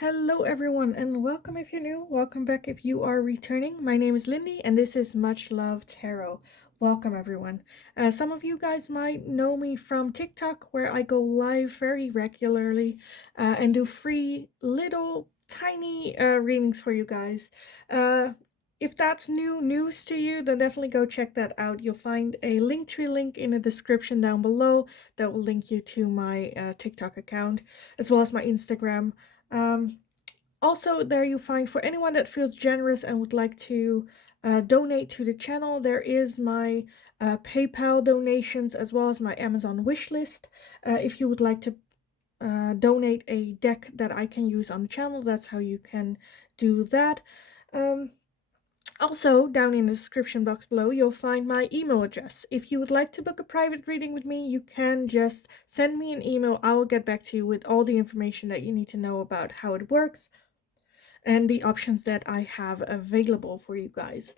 Hello everyone and welcome if you're new, welcome back if you are returning. My name is Lindy and this is Much Love Tarot. Welcome everyone. Some of you guys might know me from TikTok where I go live very regularly and do free little tiny readings for you guys. If that's new news to you, then definitely go check that out. You'll find a Linktree link in the description down below that will link you to my TikTok account as well as my Instagram. Also, there you find for anyone that feels generous and would like to donate to the channel, there is my PayPal donations as well as my Amazon wishlist. If you would like to donate a deck that I can use on the channel, that's how you can do that. Also, down in the description box below, you'll find my email address. If you would like to book a private reading with me, you can just send me an email. I will get back to you with all the information that you need to know about how it works and the options that I have available for you guys.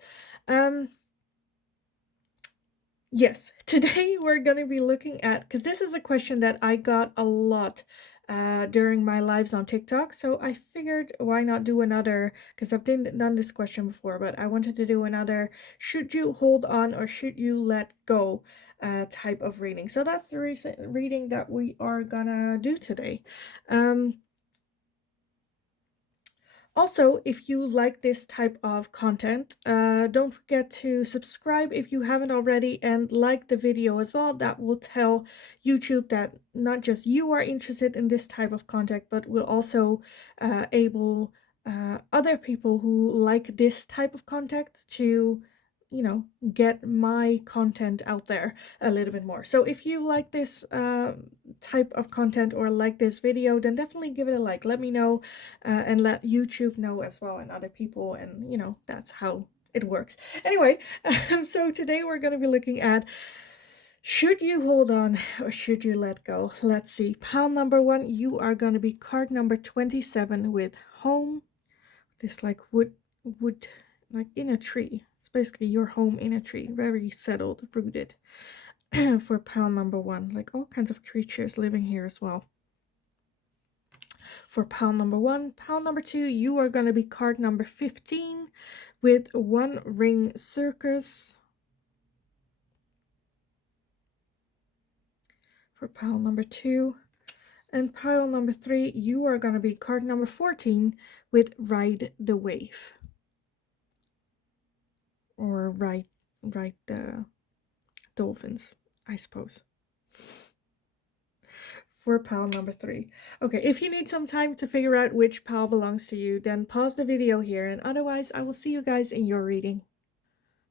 Yes, today we're going to be looking at, because this is a question that I got a lot during my lives on TikTok, so I figured why not do another, because I've done this question before, but I wanted to do another should you hold on or should you let go type of reading. So that's the reading that we are gonna do today. Also, if you like this type of content, don't forget to subscribe if you haven't already and like the video as well. That will tell YouTube that not just you are interested in this type of content, but will also able other people who like this type of content to, get my content out there a little bit more. So if you like this type of content or like this video, then definitely give it a like. Let me know and let YouTube know as well and other people, and that's how it works. Anyway, so today we're going to be looking at should you hold on or should you let go. Let's see. Pile number 1, you are going to be card number 27 with home. This like wood like in a tree. It's basically your home in a tree, very settled, rooted. For pile number 1, like all kinds of creatures living here as well. For pile number 1, pile number 2, you are going to be card number 15 with one ring circus. For pile number 2. And pile number 3, you are going to be card number 14 with ride the wave. Or ride the dolphins, I suppose. For pile number 3. Okay, if you need some time to figure out which pile belongs to you, then pause the video here, and otherwise I will see you guys in your reading.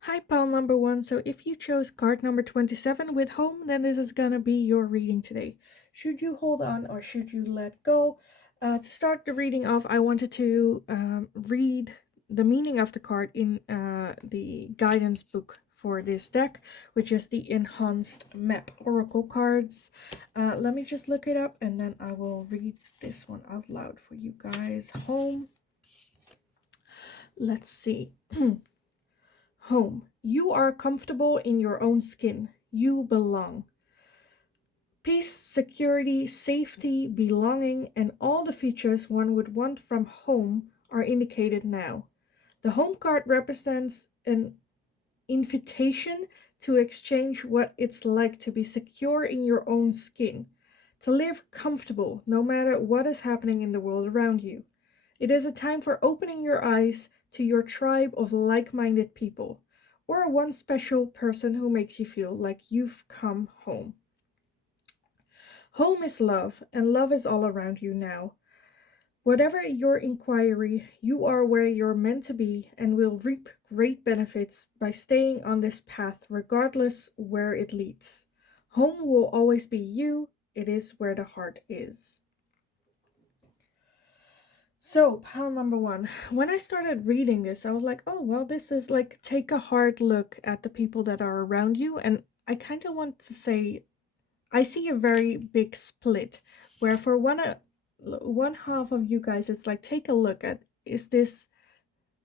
Hi pile number 1, so if you chose card number 27 with home, then this is gonna be your reading today. Should you hold on or should you let go? To start the reading off, I wanted to read the meaning of the card in the guidance book for this deck, which is the Enhanced Map Oracle cards. Let me just look it up and then I will read this one out loud for you guys. Home. Let's see. Home. You are comfortable in your own skin. You belong. Peace, security, safety, belonging, and all the features one would want from home are indicated now. The home card represents an invitation to exchange what it's like to be secure in your own skin, to live comfortable no matter what is happening in the world around you. It is a time for opening your eyes to your tribe of like-minded people, or one special person who makes you feel like you've come home. Home is love, and love is all around you now. Whatever your inquiry, you are where you're meant to be and will reap great benefits by staying on this path regardless where it leads. Home will always be you. It is where the heart is. So, pile number 1. When I started reading this, I was like, oh, well, this is like take a hard look at the people that are around you. And I kind of want to say, I see a very big split where for one half of you guys, it's like, take a look at, is this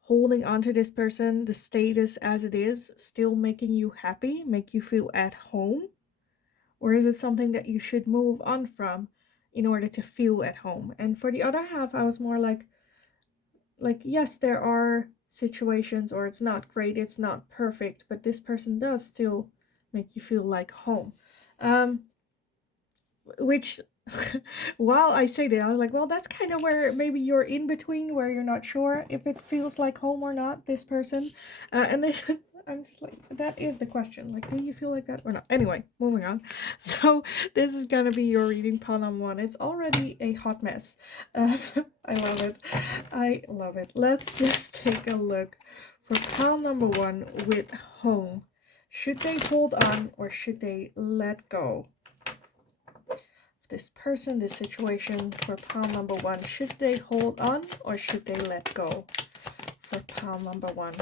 holding on to this person, the status as it is, still making you happy, make you feel at home? Or is it something that you should move on from in order to feel at home. And for the other half, I was more like yes, there are situations, or it's not great, it's not perfect, but this person does still make you feel like home. Which while I say that, I was like, well, that's kind of where maybe you're in between, where you're not sure if it feels like home or not, this person. And then I'm just like, that is the question. Like, do you feel like that or not? Anyway, moving on. So this is gonna be your reading pile number 1. It's already a hot mess. I love it. I love it. Let's just take a look for pile number 1 with home. Should they hold on or should they let go? This person, this situation for pile number 1. Should they hold on or should they let go? For pile number 1.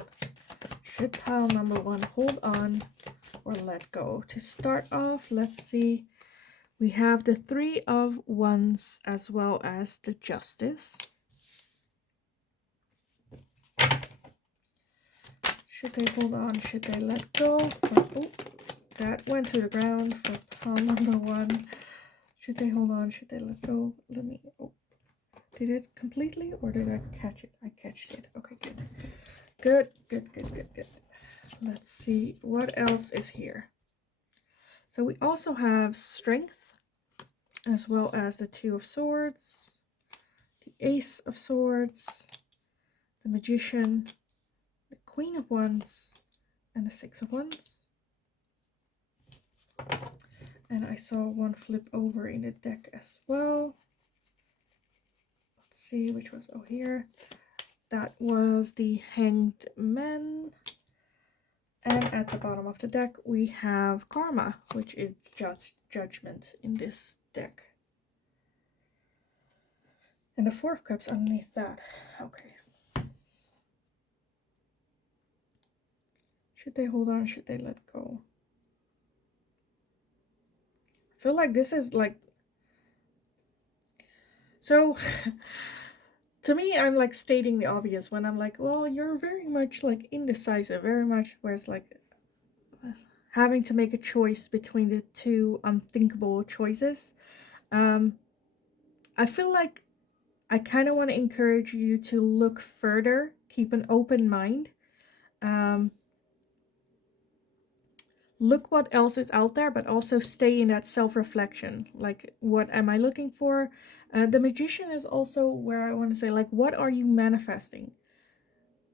Should pile number 1 hold on or let go? To start off, let's see. We have the 3 of Wands as well as the Justice. Should they hold on? Should they let go? Oh, that went to the ground for pile number 1. Should they hold on? Should they let go? Let me... Oh. Did it completely or did I catch it? I catched it. Okay, good. Good, good, good, good, good. Let's see what else is here. So we also have Strength as well as the 2 of Swords, the Ace of Swords, the Magician, the Queen of Wands, and the 6 of Wands. And I saw one flip over in the deck as well. Let's see which was, oh, here. That was the Hanged Man. And at the bottom of the deck, we have Karma, which is judgment in this deck. And the 4 of Cups underneath that. Okay. Should they hold on? Should they let go? I feel like this is like... So, to me, I'm like stating the obvious when I'm like, well, you're very much like indecisive, very much where it's like having to make a choice between the 2 unthinkable choices. I feel like I kind of want to encourage you to look further, keep an open mind. Look what else is out there, but also stay in that self-reflection. Like, what am I looking for? The Magician is also where I want to say, like, what are you manifesting?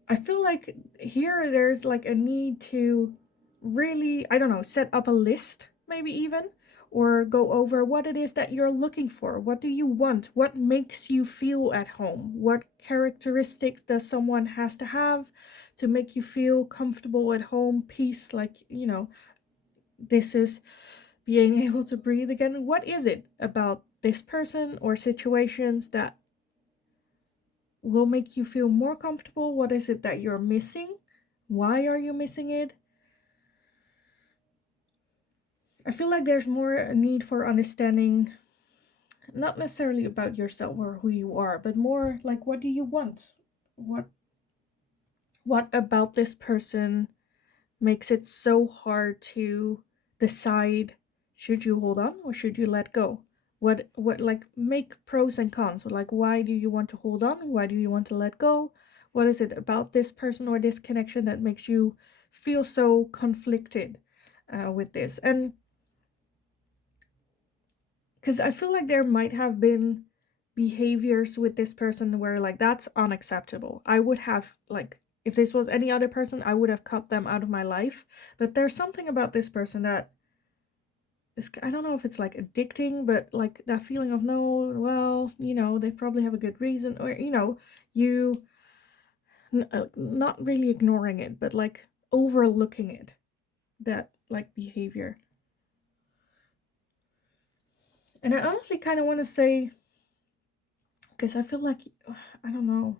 I feel like here there's like a need to really, I don't know, set up a list, maybe even, or go over what it is that you're looking for. What do you want? What makes you feel at home? What characteristics does someone has to have to make you feel comfortable at home, peace, like, you know, this is being able to breathe again. What is it about this person or situations that will make you feel more comfortable? What is it that you're missing? Why are you missing it? I feel like there's more a need for understanding, not necessarily about yourself or who you are, but more like, what do you want? What about this person makes it so hard to decide, should you hold on or should you let go? What like, make pros and cons. Like, why do you want to hold on? Why do you want to let go? What is it about this person or this connection that makes you feel so conflicted with this? And because I feel like there might have been behaviors with this person where, like, that's unacceptable. I would have, like, if this was any other person, I would have cut them out of my life. But there's something about this person that is, I don't know if it's like addicting, but like that feeling of, no, well, you know, they probably have a good reason, or, you know, you not really ignoring it, but like overlooking it, that like behavior. And I honestly kind of want to say, because I feel like, I don't know,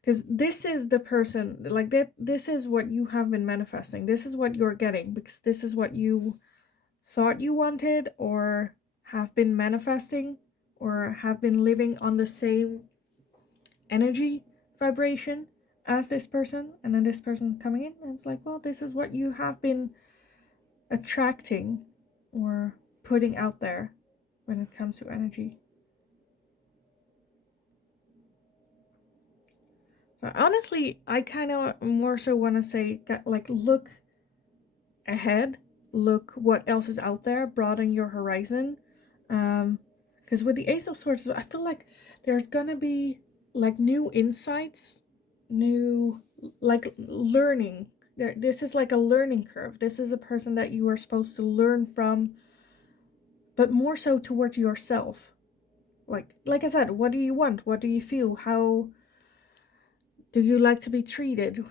because this is the person, like, that this is what you have been manifesting, this is what you're getting, because this is what you thought you wanted, or have been manifesting, or have been living on the same energy vibration as this person. And then this person's coming in and it's like, well, this is what you have been attracting or putting out there when it comes to energy. But honestly, I kind of more so want to say that, like, look ahead, look what else is out there, broaden your horizon. Because with the Ace of Swords, I feel like there's gonna be like new insights, new like learning. This is like a learning curve. This is a person that you are supposed to learn from, but more so towards yourself. Like I said, what do you want? What do you feel? How do you like to be treated?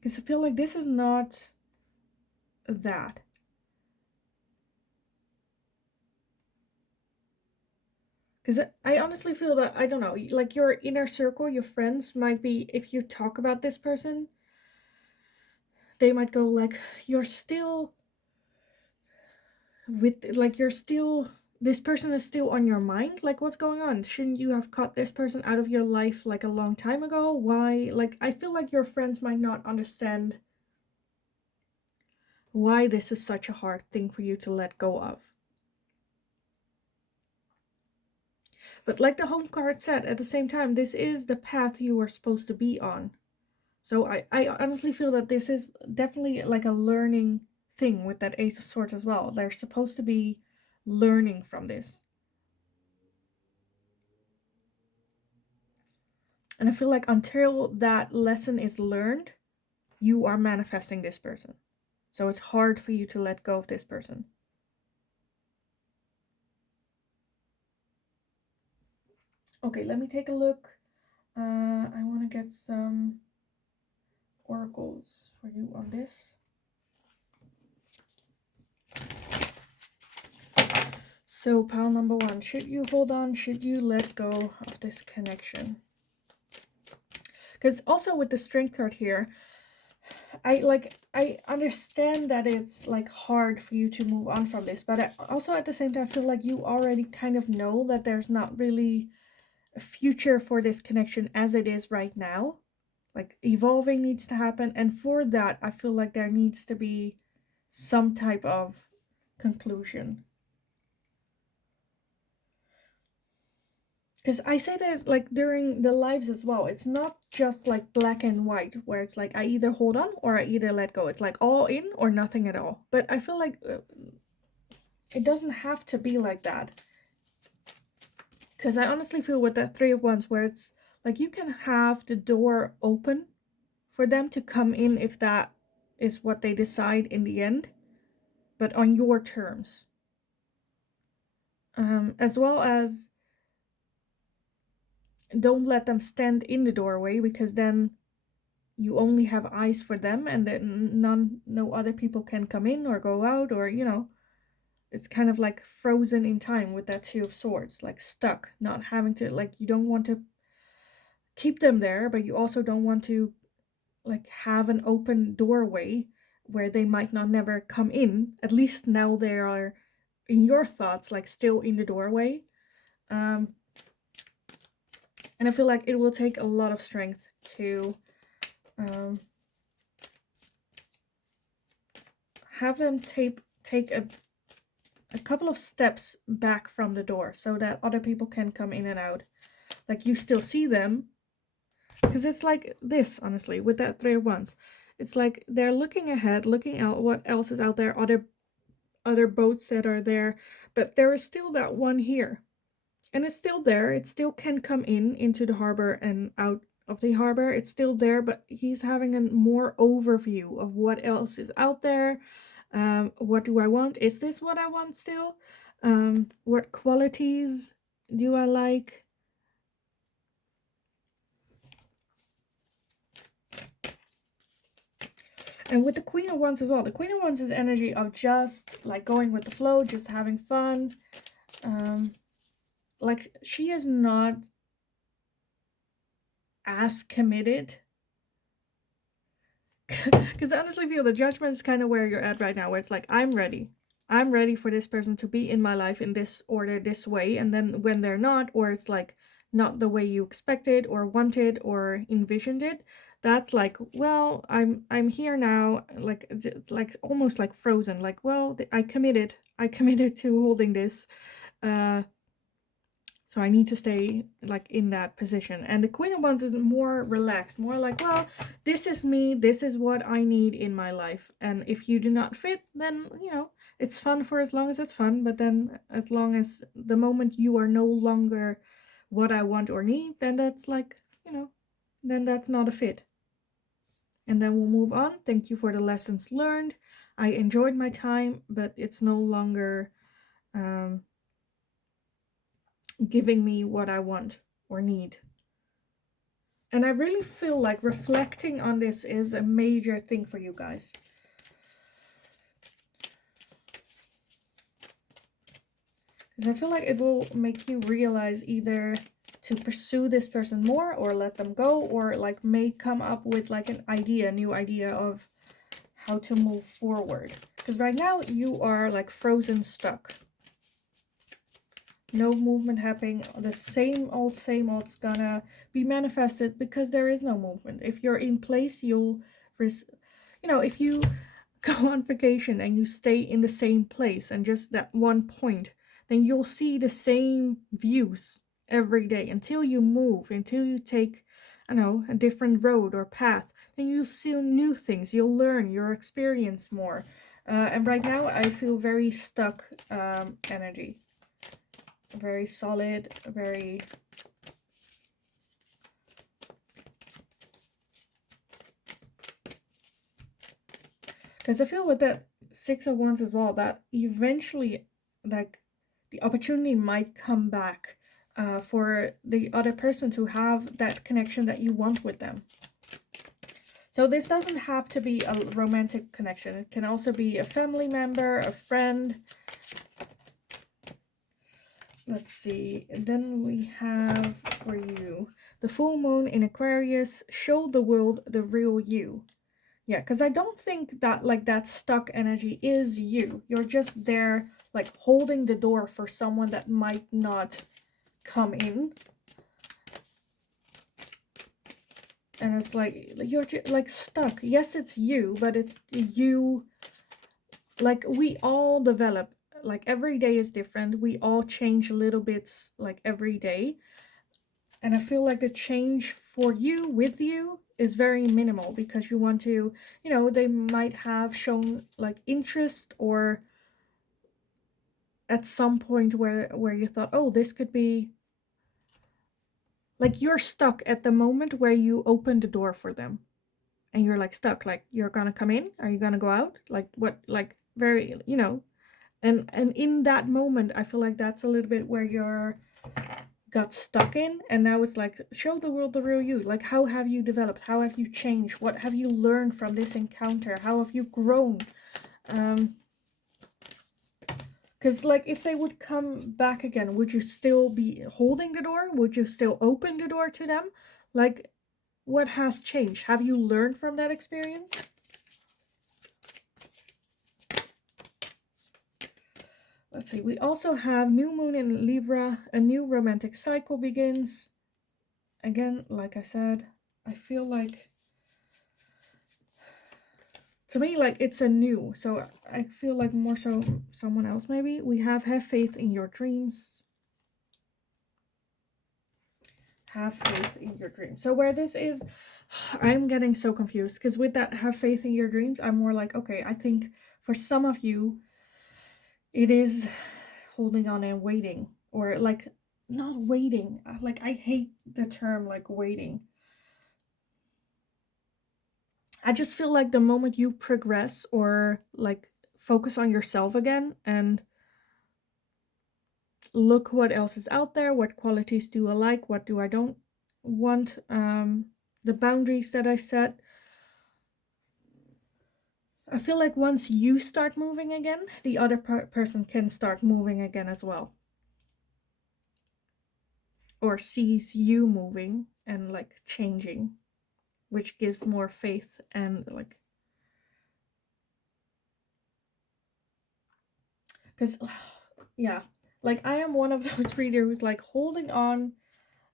Because I feel like this is not that. Because I honestly feel that, I don't know, like your inner circle, your friends might be, if you talk about this person, they might go like, you're still you're still, this person is still on your mind. Like, what's going on? Shouldn't you have cut this person out of your life like a long time ago? Why? Like, I feel like your friends might not understand why this is such a hard thing for you to let go of. But like the home card said, at the same time, this is the path you are supposed to be on. So I honestly feel that this is definitely like a learning thing with that Ace of Swords as well. They're supposed to be learning from this. And I feel like until that lesson is learned, you are manifesting this person. So it's hard for you to let go of this person. Okay, let me take a look. I want to get some oracles for you on this. So, pile number one, should you hold on? Should you let go of this connection? Because also with the Strength card here, I understand that it's like hard for you to move on from this, but I also at the same time feel like you already kind of know that there's not really a future for this connection as it is right now. Like, evolving needs to happen, and for that I feel like there needs to be some type of conclusion. Because I say this like during the lives as well. It's not just like black and white where it's like I either hold on or I either let go. It's like all in or nothing at all. But I feel like it doesn't have to be like that. Because I honestly feel with that Three of Wands where it's like you can have the door open for them to come in if that is what they decide in the end, but on your terms. As well as don't let them stand in the doorway, because then you only have eyes for them and then no other people can come in or go out, or it's kind of like frozen in time with that Two of Swords, like stuck, not having to, like, you don't want to keep them there, but you also don't want to like have an open doorway where they might not never come in. At least now they are in your thoughts, like still in the doorway. And I feel like it will take a lot of strength to have them take a couple of steps back from the door so that other people can come in and out. Like, you still see them, because it's like this, honestly, with that Three of Wands. It's like they're looking ahead, looking out what else is out there, other boats that are there, but there is still that one here. And it's still there. It still can come into the harbor and out of the harbor. It's still there, but he's having a more overview of what else is out there. What do I want? Is this what I want still? What qualities do I like? And with the Queen of Wands as well. The Queen of Wands is energy of just like going with the flow, just having fun. Like, she is not as committed. Because I honestly feel the Judgment is kind of where you're at right now, where it's like, I'm ready. I'm ready for this person to be in my life in this order, this way. And then when they're not, or it's like not the way you expected or wanted or envisioned it, that's like, well, I'm here now, like almost like frozen, like, well, I committed to holding this, uh so I need to stay like in that position. And the Queen of Wands is more relaxed, more like, well, this is me, this is what I need in my life. And if you do not fit, then, it's fun for as long as it's fun. But then as long as the moment you are no longer what I want or need, then that's like, then that's not a fit. And then we'll move on. Thank you for the lessons learned. I enjoyed my time, but it's no longer giving me what I want or need. And I really feel like reflecting on this is a major thing for you guys. Because I feel like it will make you realize either to pursue this person more or let them go, or like may come up with like an idea, new idea of how to move forward. Because right now you are like frozen, stuck. No movement happening. The same old's gonna be manifested because there is no movement. If you're in place, if you go on vacation and you stay in the same place and just that one point, then you'll see the same views every day until you move, until you take, a different road or path. Then you'll see new things, you'll learn, you'll experience more. And right now I feel very stuck energy. Very solid, very... Because I feel with that Six of Wands as well, that eventually, like, the opportunity might come back for the other person to have that connection that you want with them. So this doesn't have to be a romantic connection. It can also be a family member, a friend. Let's see. And then we have for you the full moon in Aquarius. Show the world the real you. Yeah, because I don't think that like that stuck energy is you. You're just there like holding the door for someone that might not come in. And it's like you're just, like stuck. Yes, it's you, but it's you. Like we all develop. Like every day is different. We all change little bits like every day. And I feel like the change for you, with you, is very minimal because you want to, they might have shown like interest or at some point where you thought, oh, this could be, like you're stuck at the moment where you open the door for them. And you're like stuck, like you're gonna come in, are you gonna go out? Like what, like very, and in that moment, I feel like that's a little bit where you're got stuck in, and now it's like, show the world the real you. Like, how have you developed? How have you changed? What have you learned from this encounter? How have you grown? Because like if they would come back again, would you still be holding the door? Would you still open the door to them? Like, what has changed? Have you learned from that experience? Let's see, we also have new moon in Libra. A new romantic cycle begins. Again, like I said, I feel like, to me, like it's a new. So I feel like more so someone else maybe. We have faith in your dreams. Have faith in your dreams. So where this is, I'm getting so confused because with that have faith in your dreams, I'm more like, okay, I think for some of you, it is holding on and waiting, or like not waiting. Like I hate the term like waiting. I just feel like the moment you progress or like focus on yourself again and look what else is out there, what qualities do I like, what do I don't want, the boundaries that I set. I feel like once you start moving again, the other person can start moving again as well. Or sees you moving and like changing, which gives more faith and like, because yeah, like I am one of those readers who's like holding on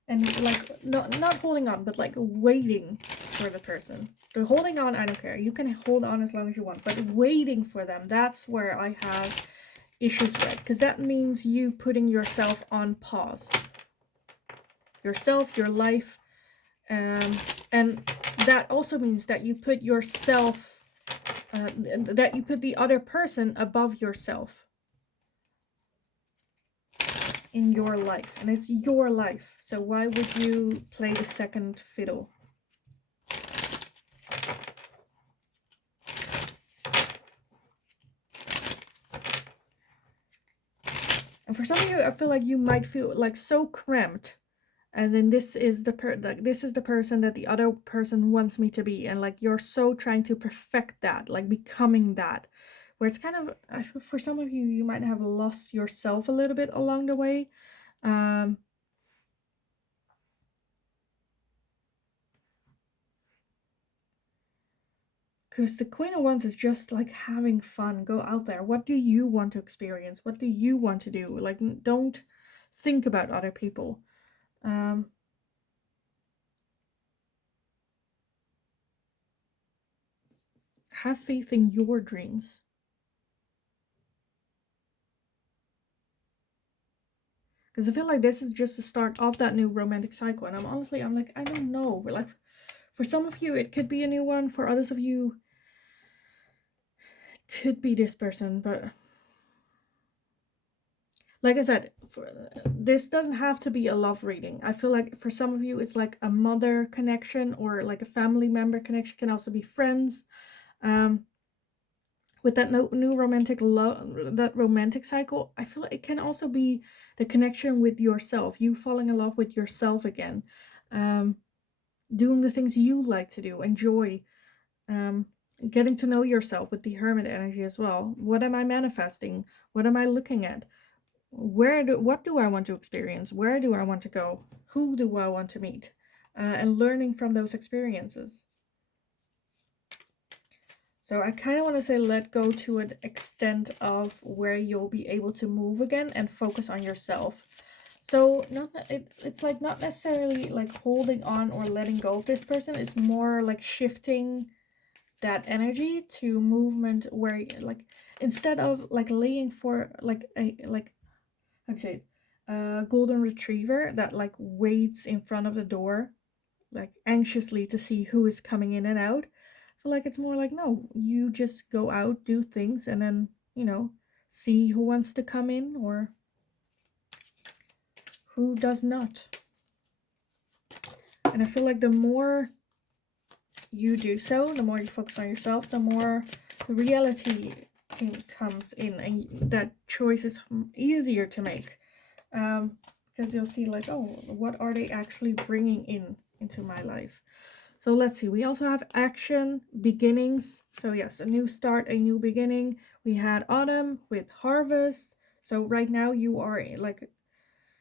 and like not holding on, but like waiting for the person. The holding on, I don't care. You can hold on as long as you want, but waiting for them, that's where I have issues with, because that means you putting yourself on pause. Yourself, your life, and that also means that you put yourself, that you put the other person above yourself in your life, and it's your life. So why would you play the second fiddle? And for some of you, I feel like you might feel like so cramped, as in this is the person that the other person wants me to be, and like you're so trying to perfect that, like becoming that, where it's kind of, for some of you, you might have lost yourself a little bit along the way. Because the Queen of Wands is just like having fun. Go out there. What do you want to experience? What do you want to do? Like, don't think about other people. Have faith in your dreams. Because I feel like this is just the start of that new romantic cycle. And I'm like, I don't know. But like, for some of you, it could be a new one. For others of you, it could be this person. But like I said, this doesn't have to be a love reading. I feel like for some of you, it's like a mother connection or like a family member connection. Can also be friends. With that new romantic love, that romantic cycle, I feel like it can also be the connection with yourself, you falling in love with yourself again, doing the things you like to do, enjoy, getting to know yourself with the Hermit energy as well. What am I manifesting? What am I looking at? What do I want to experience? Where do I want to go? Who do I want to meet? And learning from those experiences. So I kind of want to say let go to an extent of where you'll be able to move again and focus on yourself. So it's like not necessarily like holding on or letting go of this person. It's more like shifting that energy to movement where like instead of like laying for like I'd say a golden retriever that like waits in front of the door like anxiously to see who is coming in and out. I feel like it's more like, no, you just go out, do things, and then, see who wants to come in or who does not. And I feel like the more you do so, the more you focus on yourself, the more reality comes in, and that choice is easier to make. Because you'll see like, oh, what are they actually bringing into my life? So let's see, we also have action, beginnings. So yes, a new start, a new beginning. We had autumn with harvest. So right now you are like,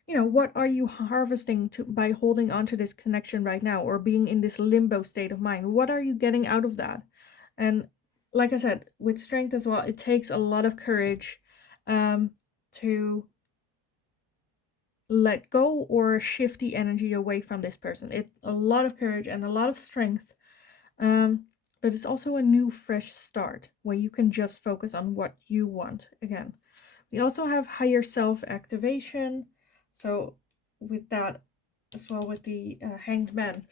what are you harvesting by holding on to this connection right now or being in this limbo state of mind? What are you getting out of that? And like I said, with strength as well, it takes a lot of courage to let go or shift the energy away from this person. It's a lot of courage and a lot of strength. But it's also a new fresh start where you can just focus on what you want again. We also have higher self activation. So with that as well, with the Hanged Man,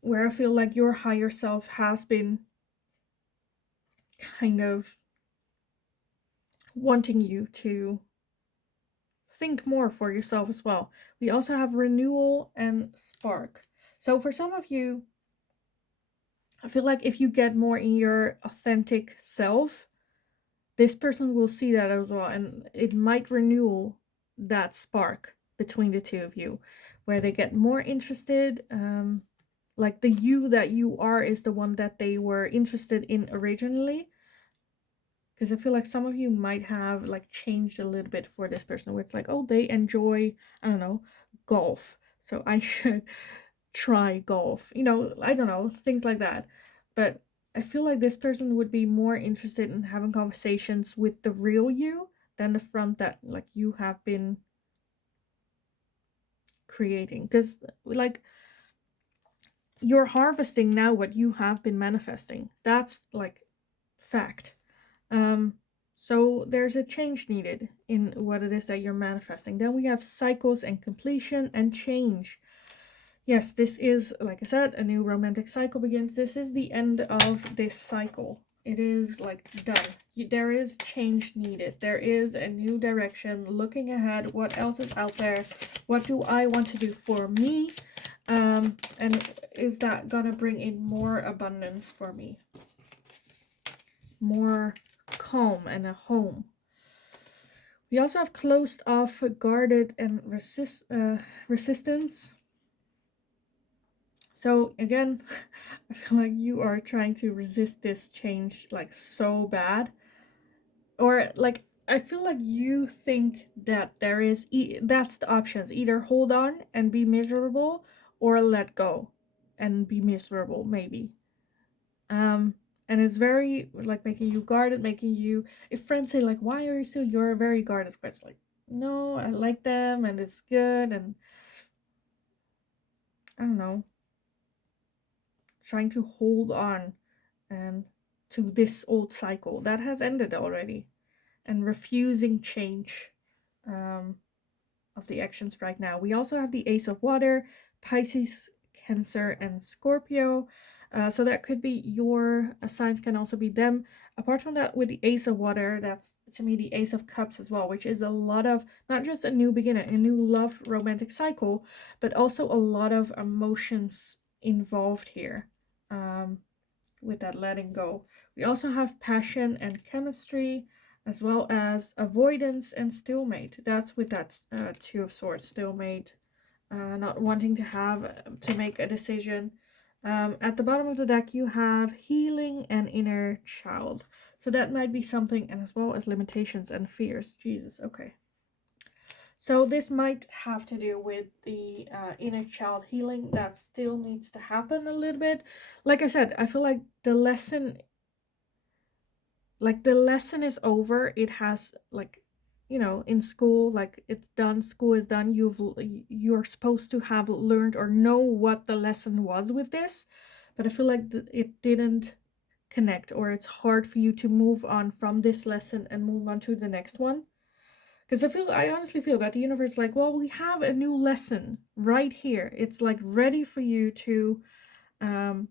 where I feel like your higher self has been kind of wanting you to think more for yourself as well. We also have renewal and spark. So for some of you, I feel like if you get more in your authentic self, this person will see that as well, and it might renew that spark between the two of you, where they get more interested. Like the you that you are is the one that they were interested in originally. Because I feel like some of you might have like changed a little bit for this person, where it's like, oh, they enjoy, I don't know, golf, so I should try golf. I don't know, things like that. But I feel like this person would be more interested in having conversations with the real you than the front that like you have been creating. Because like you're harvesting now what you have been manifesting. That's like fact. Um, so there's a change needed in what it is that you're manifesting. Then we have cycles and completion and change. Yes, this is, like I said, a new romantic cycle begins. This is the end of this cycle. It is like done. There is change needed. There is a new direction. Looking ahead, what else is out there? What do I want to do for me? And is that gonna bring in more abundance for me? More calm and a home. We also have closed off, guarded, and resistance. So again, I feel like you are trying to resist this change like so bad. Or like, I feel like you think that there is, that's the options. Either hold on and be miserable, or let go and be miserable, maybe. And it's very like making you guarded, making you, if friends say like, why are you still, you're very guarded, but it's like, no, I like them and it's good, and I don't know, trying to hold on and to this old cycle that has ended already, and refusing change of the actions right now. We also have the Ace of Water, Pisces, Cancer, and Scorpio. So that could be your signs, can also be them. Apart from that, with the Ace of Water, that's to me the Ace of Cups as well, which is a lot of, not just a new beginning, a new love romantic cycle, but also a lot of emotions involved here. With that letting go. We also have passion and chemistry, as well as avoidance and stalemate. That's with that Two of Swords, stalemate, not wanting to have to make a decision. At the bottom of the deck, you have healing and inner child. So that might be something, and as well as limitations and fears. Jesus, okay. So this might have to do with the inner child healing that still needs to happen a little bit. Like I said, I feel like the lesson is over. It has, like, in school, like, it's done, school is done. You're supposed to have learned or know what the lesson was with this, but I feel like it didn't connect, or it's hard for you to move on from this lesson and move on to the next one. Because I honestly feel that the universe is like, well, we have a new lesson right here. It's like ready for you to have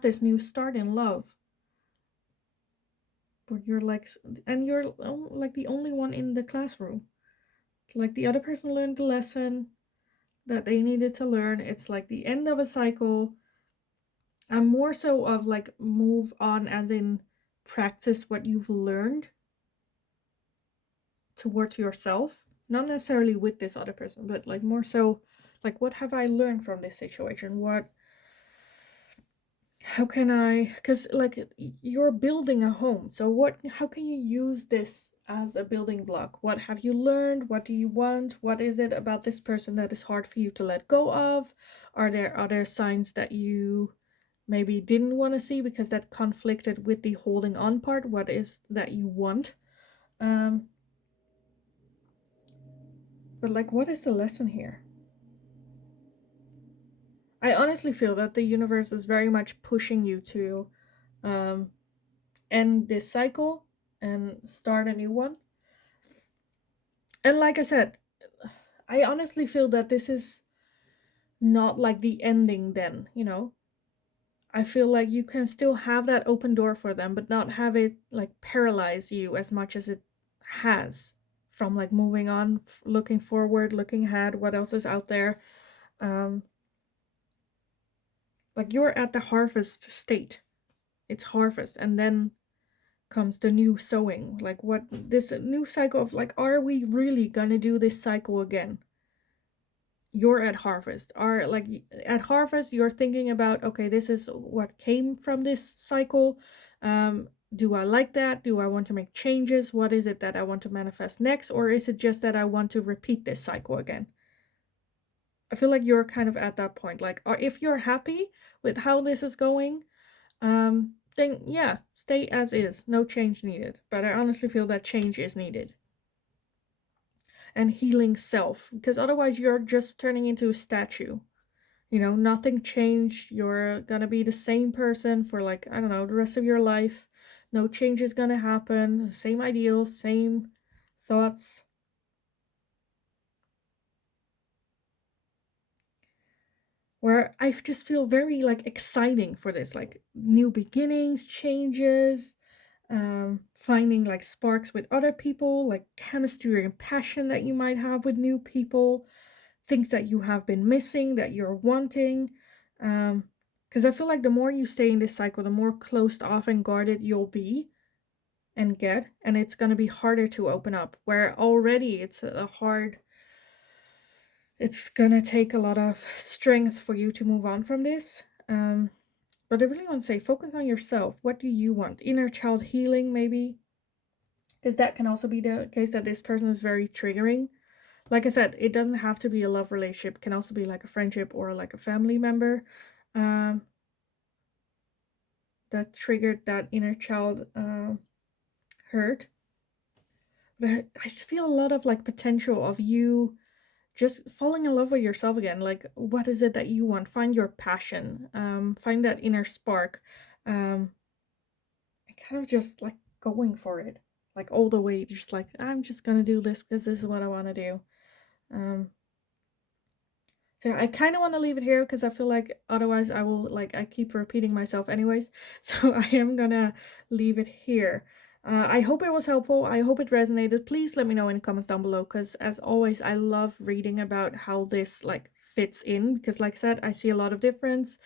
this new start in love. But you're like, and you're like the only one in the classroom. Like, the other person learned the lesson that they needed to learn. It's like the end of a cycle. I'm more so of like, move on, as in practice what you've learned towards yourself, not necessarily with this other person, but like more so like, what have I learned from this situation? How can I, because like, you're building a home, so how can you use this as a building block? What have you learned? What do you want? What is it about this person that is hard for you to let go of? Are there other signs that you maybe didn't want to see because that conflicted with the holding on part? What is that you want? But like, what is the lesson here? I honestly feel that the universe is very much pushing you to end this cycle and start a new one. And like I said, I honestly feel that this is not like the ending then. I feel like you can still have that open door for them, but not have it like paralyze you as much as it has, from like moving on, looking forward, looking ahead, what else is out there. Like, you're at the harvest state. It's harvest, and then comes the new sowing. Like, what this new cycle of like, are we really gonna do this cycle again? You're at harvest. At harvest, you're thinking about, okay, this is what came from this cycle. Do I like that? Do I want to make changes? What is it that I want to manifest next? Or is it just that I want to repeat this cycle again? I feel like you're kind of at that point. Like, or if you're happy with how this is going, then yeah, stay as is. No change needed. But I honestly feel that change is needed. And healing self, because otherwise you're just turning into a statue. You know, nothing changed. You're gonna be the same person for like, I don't know, the rest of your life. No change is gonna happen. Same ideals, same thoughts. Where I just feel very like exciting for this, like new beginnings, changes, finding like sparks with other people, like chemistry and passion that you might have with new people, things that you have been missing that you're wanting. Because I feel like the more you stay in this cycle, the more closed off and guarded you'll be and get, and it's going to be harder to open up. Where already it's going to take a lot of strength for you to move on from this. But I really want to say, focus on yourself. What do you want? Inner child healing, maybe? Because that can also be the case that this person is very triggering. Like I said, it doesn't have to be a love relationship. It can also be like a friendship or like a family member that triggered that inner child hurt. But I feel a lot of like potential of you just falling in love with yourself again. Like, what is it that you want? Find your passion. Find that inner spark. And kind of just like going for it, like all the way. Just like, I'm just gonna do this because this is what I want to do. Um, So I kind of want to leave it here because I feel like otherwise I will, like, I keep repeating myself anyways. So I am gonna leave it here. I hope it was helpful. I hope it resonated. Please let me know in the comments down below, because as always, I love reading about how this like fits in, because like I said, I see a lot of difference.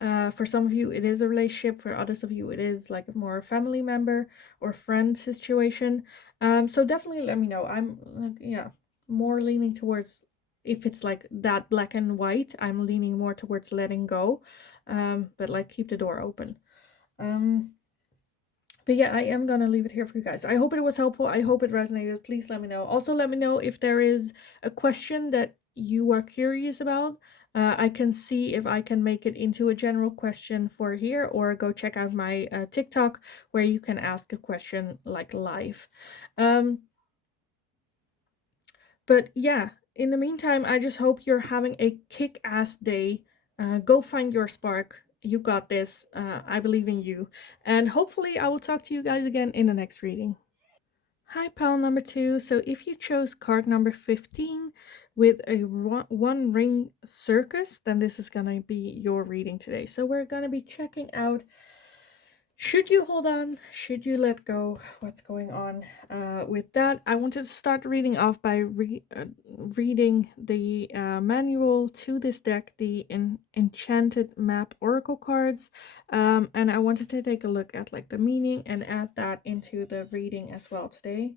For some of you, it is a relationship. For others of you, it is like more a family member or friend situation. So definitely let me know. I'm like, yeah, more leaning towards, if it's like that black and white, I'm leaning more towards letting go. But like keep the door open. But yeah, I am gonna leave it here for you guys. I hope it was helpful. I hope it resonated. Please let me know. Also, let me know if there is a question that you are curious about. I can see if I can make it into a general question for here, or go check out my TikTok where you can ask a question like live. But yeah, in the meantime, I just hope you're having a kick-ass day. Go find your spark. You got this. I believe in you. And hopefully I will talk to you guys again in the next reading. Hi, pal number 2. So if you chose card number 15 with a one ring circus, then this is going to be your reading today. So we're going to be checking out, should you hold on? Should you let go? What's going on with that? I wanted to start reading off by reading the manual to this deck, the Enchanted Map Oracle cards. And I wanted to take a look at like the meaning and add that into the reading as well today.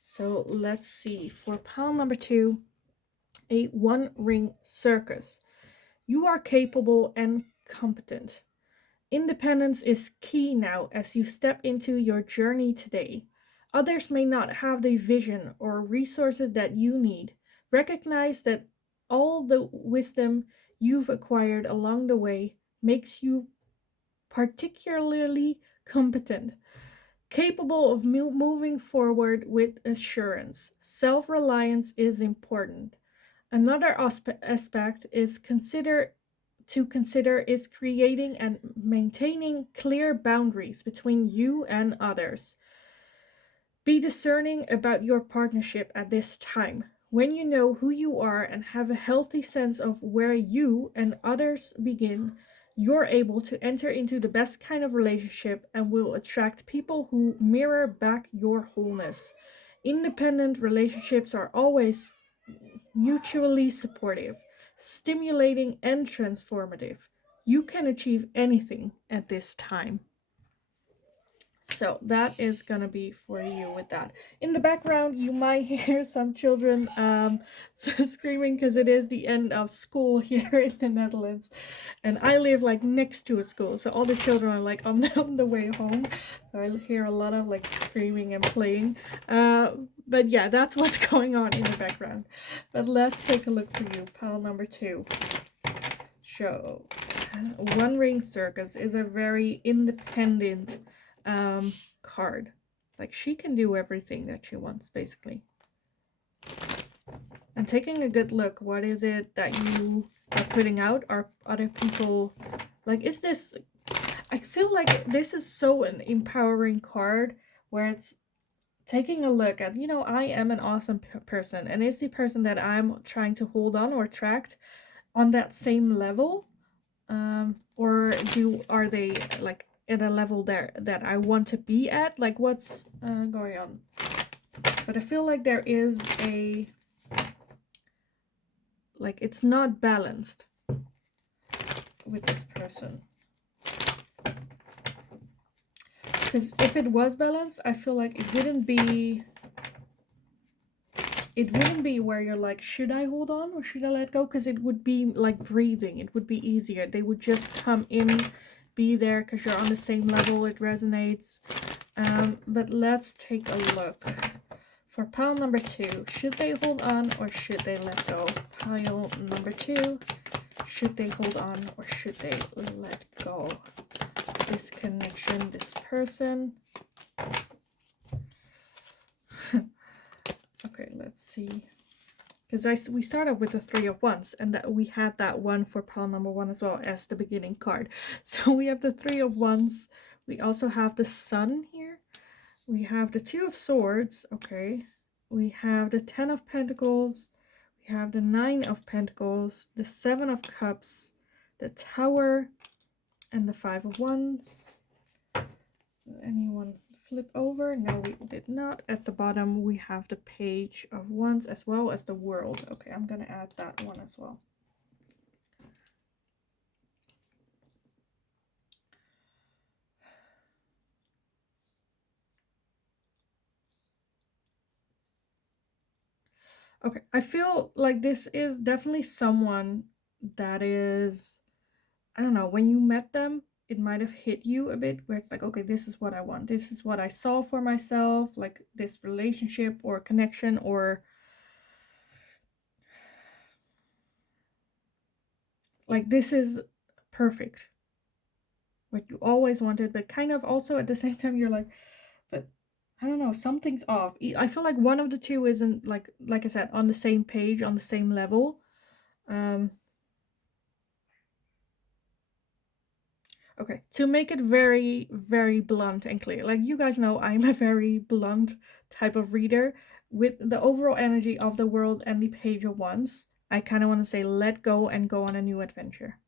So let's see. For pile number 2, a one ring circus. You are capable and competent. Independence is key now as you step into your journey today. Others may not have the vision or resources that you need. Recognize that all the wisdom you've acquired along the way makes you particularly competent, capable of moving forward with assurance. Self-reliance is important. Another aspect is consider is creating and maintaining clear boundaries between you and others. Be discerning about your partnership at this time. When you know who you are and have a healthy sense of where you and others begin, you're able to enter into the best kind of relationship and will attract people who mirror back your wholeness. Independent relationships are always mutually supportive, stimulating, and transformative. You can achieve anything at this time. So that is gonna be for you with that. In the background, you might hear some children screaming because it is the end of school here in the Netherlands, and I live like next to a school, so all the children are like on the way home. So I hear a lot of like screaming and playing. But yeah, that's what's going on in the background. But let's take a look for you, pile number 2. So, One Ring Circus is a very independent card. Like, she can do everything that she wants, basically. And taking a good look, what is it that you are putting out? Are other people like, is this, I feel like this is so an empowering card where it's taking a look at, you know, I am an awesome person, and is the person that I'm trying to hold on or attract on that same level, or are they like at a level there that I want to be at? Like, what's going on? But I feel like there is a, like, it's not balanced with this person. Because if it was balanced, I feel like it wouldn't be where you're like, should I hold on or should I let go? Because it would be like breathing. It would be easier. They would just come in, be there because you're on the same level. It resonates. But let's take a look. For pile number 2, should they hold on or should they let go? Pile number 2, should they hold on or should they let go? This connection, this person. Okay, let's see. Because we started with the 3 of Wands, and that we had that one for pile number 1 as well as the beginning card. So we have the 3 of Wands. We also have the Sun here. We have the 2 of Swords. Okay. We have the 10 of Pentacles. We have the 9 of Pentacles, the 7 of Cups, the Tower, and the 5 of Wands. Anyone flip over? No, we did not. At the bottom, we have the Page of Wands as well as the World. Okay, I'm going to add that one as well. Okay, I feel like this is definitely someone that is, I don't know, when you met them, it might have hit you a bit where it's like, okay, this is what I want. This is what I saw for myself, like this relationship or connection, or like this is perfect. What you always wanted, but kind of also at the same time you're like, but I don't know, something's off. I feel like one of the two isn't like I said, on the same page, on the same level. Okay, to make it very, very blunt and clear, like you guys know, I'm a very blunt type of reader. With the overall energy of the World and the Page of Wands, I kind of want to say let go and go on a new adventure.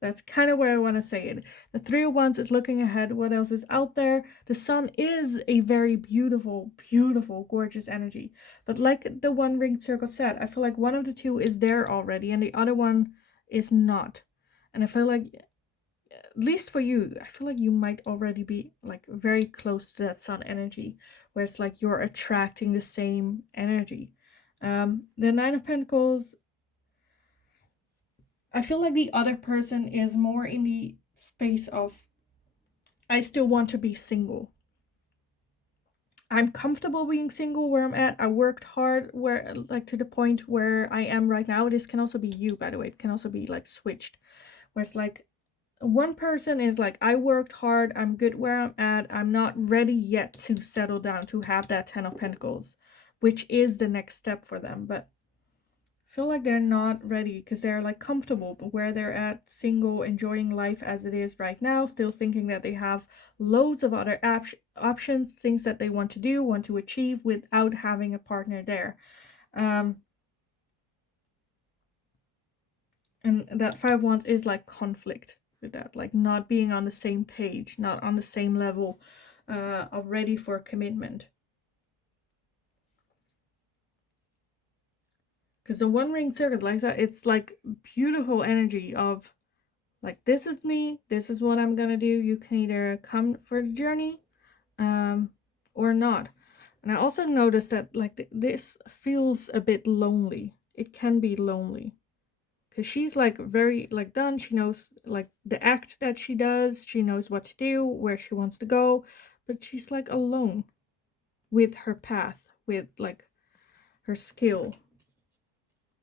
That's kind of where I want to say it. The 3 of Wands is looking ahead. What else is out there? The Sun is a very beautiful, beautiful, gorgeous energy. But like the One Ring Circle said, I feel like one of the two is there already and the other one is not. And I feel like, at least for you, I feel like you might already be like very close to that Sun energy, where it's like you're attracting the same energy. The 9 of Pentacles, I feel like the other person is more in the space of, I still want to be single. I'm comfortable being single where I'm at. I worked hard where, like, to the point where I am right now. This can also be you, by the way. It can also be like switched, where it's like one person is like, I worked hard, I'm good where I'm at, I'm not ready yet to settle down, to have that 10 of Pentacles, which is the next step for them. But I feel like they're not ready because they're like comfortable but where they're at, single, enjoying life as it is right now, still thinking that they have loads of other options, things that they want to do, want to achieve without having a partner there. And that 5 of Wands is like conflict with that, like not being on the same page, not on the same level of ready for commitment. Because the One Ring Circle, like that, it's like beautiful energy of like, this is me, this is what I'm gonna do. You can either come for the journey or not. And I also noticed that like this feels a bit lonely. It can be lonely because she's like very like done. She knows like the act that she does, she knows what to do, where she wants to go, but she's like alone with her path, with like her skill.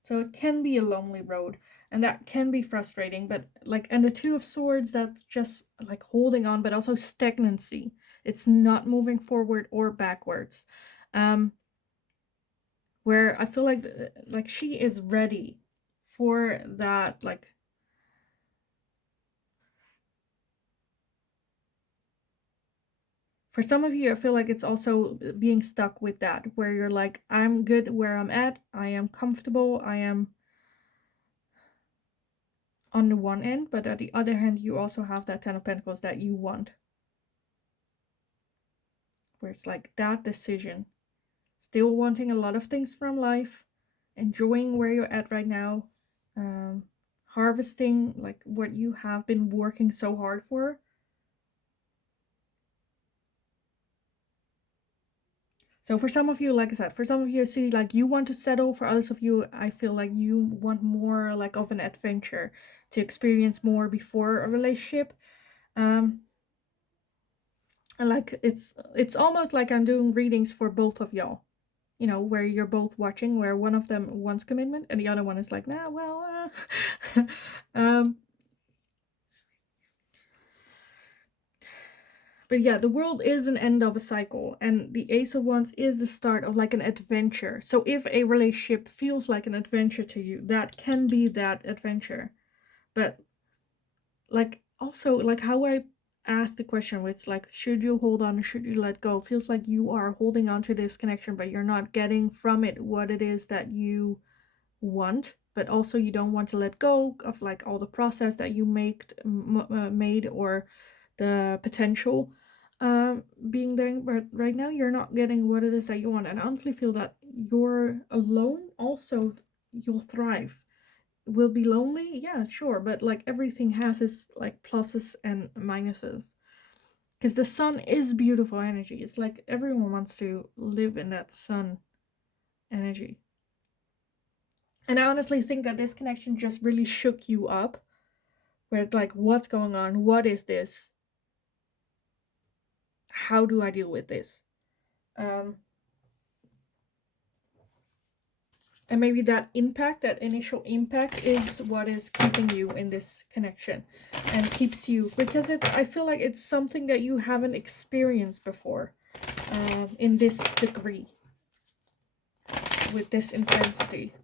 So it can be a lonely road, and that can be frustrating. But like, and the 2 of Swords, that's just like holding on, but also stagnancy. It's not moving forward or backwards. Where I feel like she is ready for that, like, for some of you, I feel like it's also being stuck with that, where you're like, I'm good where I'm at, I am comfortable, I am on the one end, but at the other hand, you also have that Ten of Pentacles that you want. Where it's like that decision. Still wanting a lot of things from life, enjoying where you're at right now, harvesting like what you have been working so hard for. So for some of you, like I said, for some of you, I see like you want to settle. For others of you, I feel like you want more like of an adventure, to experience more before a relationship. And like it's almost like I'm doing readings for both of y'all. You know, where you're both watching, where one of them wants commitment and the other one is like, nah, well, but yeah, the world is an end of a cycle, and the Ace of Wands is the start of like an adventure. So if a relationship feels like an adventure to you, that can be that adventure. But like also like how I asked the question, it's like, should you hold on or should you let go? Feels like you are holding on to this connection, but you're not getting from it what it is that you want, but also you don't want to let go of like all the process that you made, or the potential being there. But right now you're not getting what it is that you want, and I honestly feel that you're alone also, you'll thrive. Will be lonely, yeah, sure, but like everything has its like pluses and minuses, because the sun is beautiful energy. It's like everyone wants to live in that sun energy. And I honestly think that this connection just really shook you up. Where it's like, what's going on? What is this? How do I deal with this? And maybe that impact, that initial impact, is what is keeping you in this connection and keeps you, because it's, I feel like it's something that you haven't experienced before in this degree, with this intensity.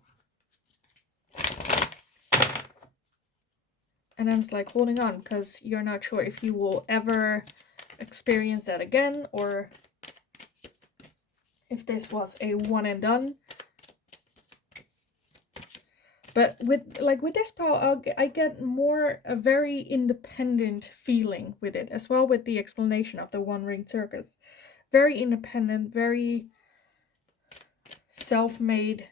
And then it's like holding on because you're not sure if you will ever experience that again, or if this was a one and done. But with this power, I get more a very independent feeling with it, as well with the explanation of the One Ring Circus. Very independent, very self-made,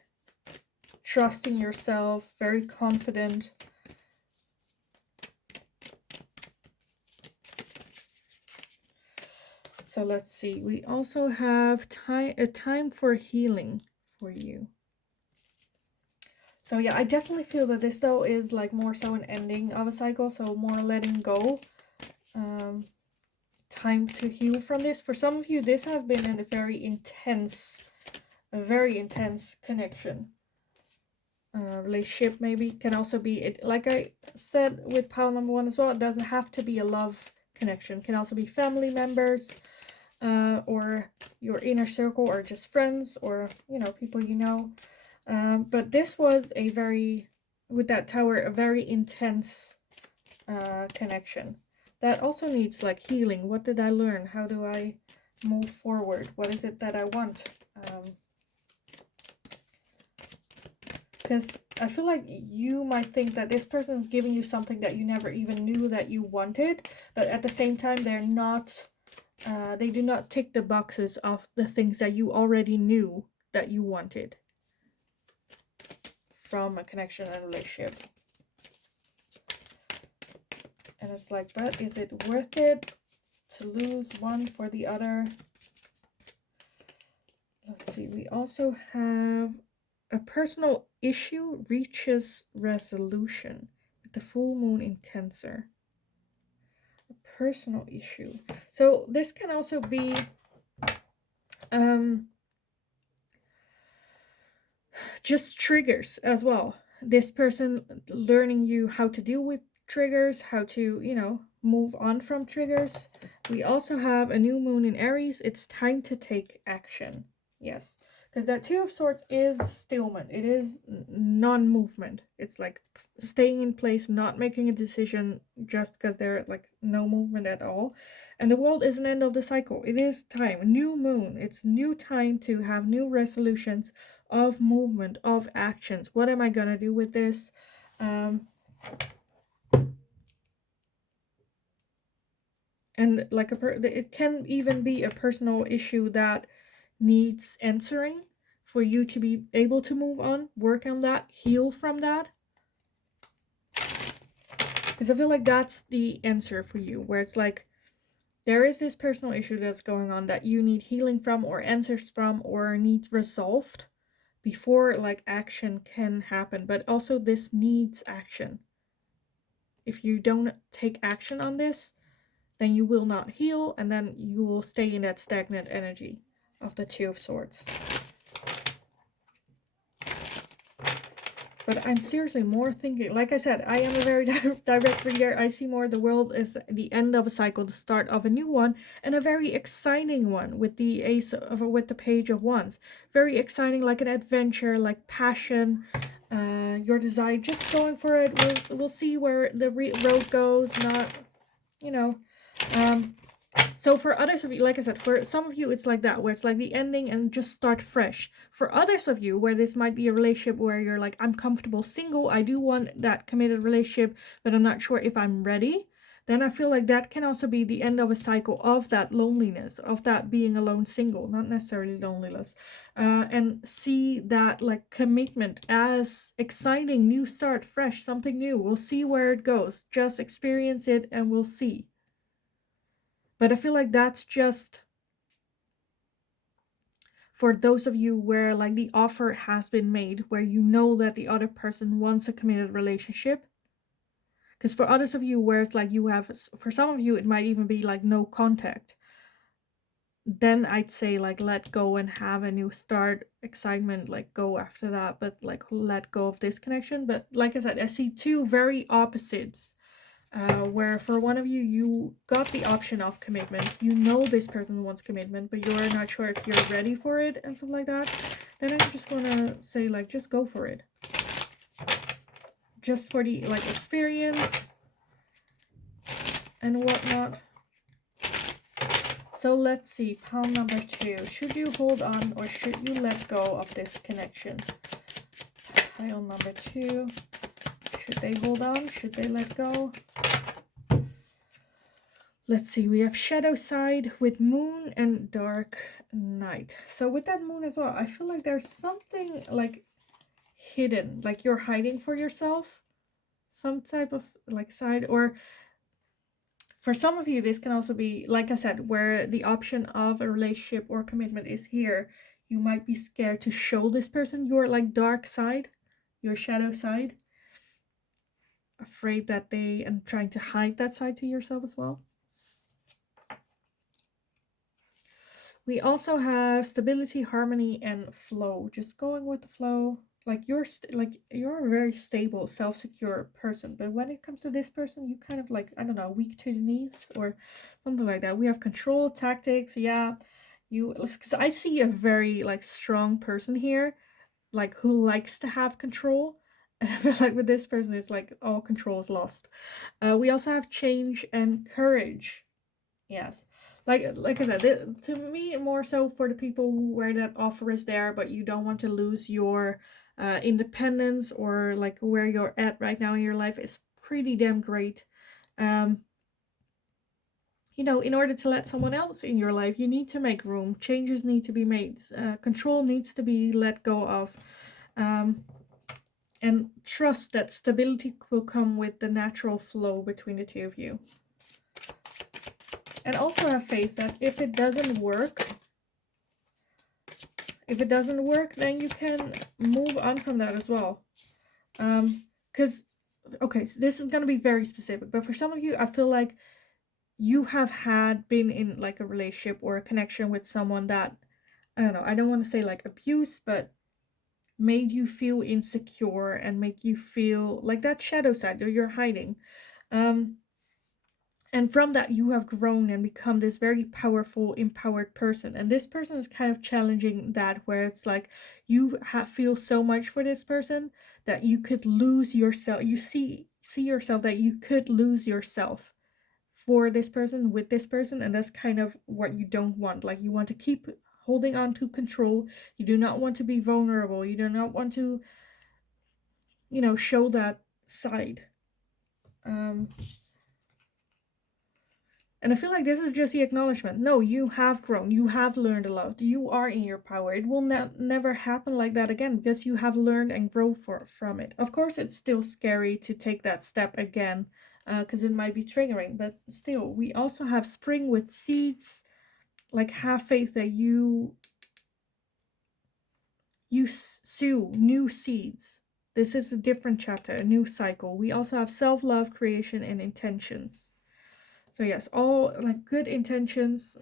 trusting yourself, very confident. So let's see. We also have a time for healing for you. So yeah, I definitely feel that this though is like more so an ending of a cycle, so more letting go. Time to heal from this. For some of you, this has been a very intense connection. Relationship maybe can also be it. Like I said with pile number one as well, it doesn't have to be a love connection. It can also be family members, or your inner circle, or just friends, or you know, people you know. But this was a very, with that tower, a very intense connection that also needs like healing. What did I learn? How do I move forward? What is it that I want? Because I feel like you might think that this person is giving you something that you never even knew that you wanted, but at the same time they're not, they do not tick the boxes of the things that you already knew that you wanted from a connection and relationship. And it's like, but is it worth it to lose one for the other? Let's see, we also have a personal issue reaches resolution with the full moon in Cancer. A personal issue. So this can also be just triggers as well. This person learning you how to deal with triggers, how to, you know, move on from triggers. We also have a new moon in Aries. It's time to take action. Yes, Because that Two of Swords is stillment. It is non-movement. It's like staying in place, not making a decision just because there's like no movement at all. And the world is an end of the cycle. It is time. New moon. It's new time to have new resolutions of movement, of actions. What am I going to do with this? And like it can even be a personal issue that needs answering for you to be able to move on, work on that, heal from that. Because I feel like that's the answer for you, where it's like there is this personal issue that's going on that you need healing from or answers from or needs resolved before like action can happen. But also this needs action. If you don't take action on this, then you will not heal, and then you will stay in that stagnant energy of the Two of Swords. But I'm seriously more thinking, like I said, I am a very direct reader. I see more the world as the end of a cycle, the start of a new one, and a very exciting one with the with the Page of Wands. Very exciting, like an adventure, like passion, your desire, just going for it. We'll see where the road goes, not, you know. So for others of you, like I said, for some of you, it's like that, where it's like the ending and just start fresh. For others of you, where this might be a relationship where you're like, I'm comfortable single, I do want that committed relationship, but I'm not sure if I'm ready, then I feel like that can also be the end of a cycle of that loneliness, of that being alone single, not necessarily loneliness. And see that like commitment as exciting, new start, fresh, something new. We'll see where it goes. Just experience it and we'll see. But I feel like that's just for those of you where like the offer has been made, where you know that the other person wants a committed relationship. Because for others of you where it's like you have, for some of you, it might even be like no contact. Then I'd say like let go and have a new start, excitement, like go after that, but like let go of this connection. But like I said, I see two very opposites. Where for one of you, you got the option of commitment. You know this person wants commitment, but you're not sure if you're ready for it and stuff like that. Then I'm just gonna say like, just go for it. Just for the like experience and whatnot. So let's see, pile number 2. Should you hold on or should you let go of this connection? Pile number 2. Should they hold on? Should they let go? Let's see, we have shadow side with moon and dark night. So with that moon as well, I feel like there's something like hidden, like you're hiding for yourself. Some type of like side, or for some of you, this can also be, like I said, where the option of a relationship or commitment is here. You might be scared to show this person your like dark side, your shadow side. Afraid that they, and trying to hide that side to yourself as well. We also have stability, harmony, and flow. Just going with the flow. Like you're a very stable, self-secure person, but when it comes to this person, you kind of like, I don't know, weak to the knees or something like that. We have control, tactics. Yeah, because I see a very like strong person here, like who likes to have control. And I feel like with this person, it's like all control is lost. We also have change and courage. Yes. Like I said, to me, more so for the people where that offer is there, but you don't want to lose your independence or like where you're at right now in your life is pretty damn great. You know, in order to let someone else in your life, you need to make room. Changes need to be made. Control needs to be let go of. And trust that stability will come with the natural flow between the two of you. And also have faith that if it doesn't work, then you can move on from that as well. Because, okay, so this is going to be very specific, but for some of you, I feel like you have been in like a relationship or a connection with someone that, I don't know, I don't want to say like abuse, but made you feel insecure and make you feel like that shadow side that you're hiding. And from that, you have grown and become this very powerful, empowered person. And this person is kind of challenging that, where it's like you feel so much for this person that you could lose yourself. You see yourself that you could lose yourself for this person, with this person. And that's kind of what you don't want. Like, you want to keep holding on to control. You do not want to be vulnerable. You do not want to, show that side. And I feel like this is just the acknowledgement. No, you have grown. You have learned a lot. You are in your power. It will never happen like that again, because you have learned and grown from it. Of course, it's still scary to take that step again, because it might be triggering. But still, we also have spring with seeds. Like, have faith that you sow new seeds. This is a different chapter, a new cycle. We also have self-love, creation, and intentions. So yes, all like good intentions.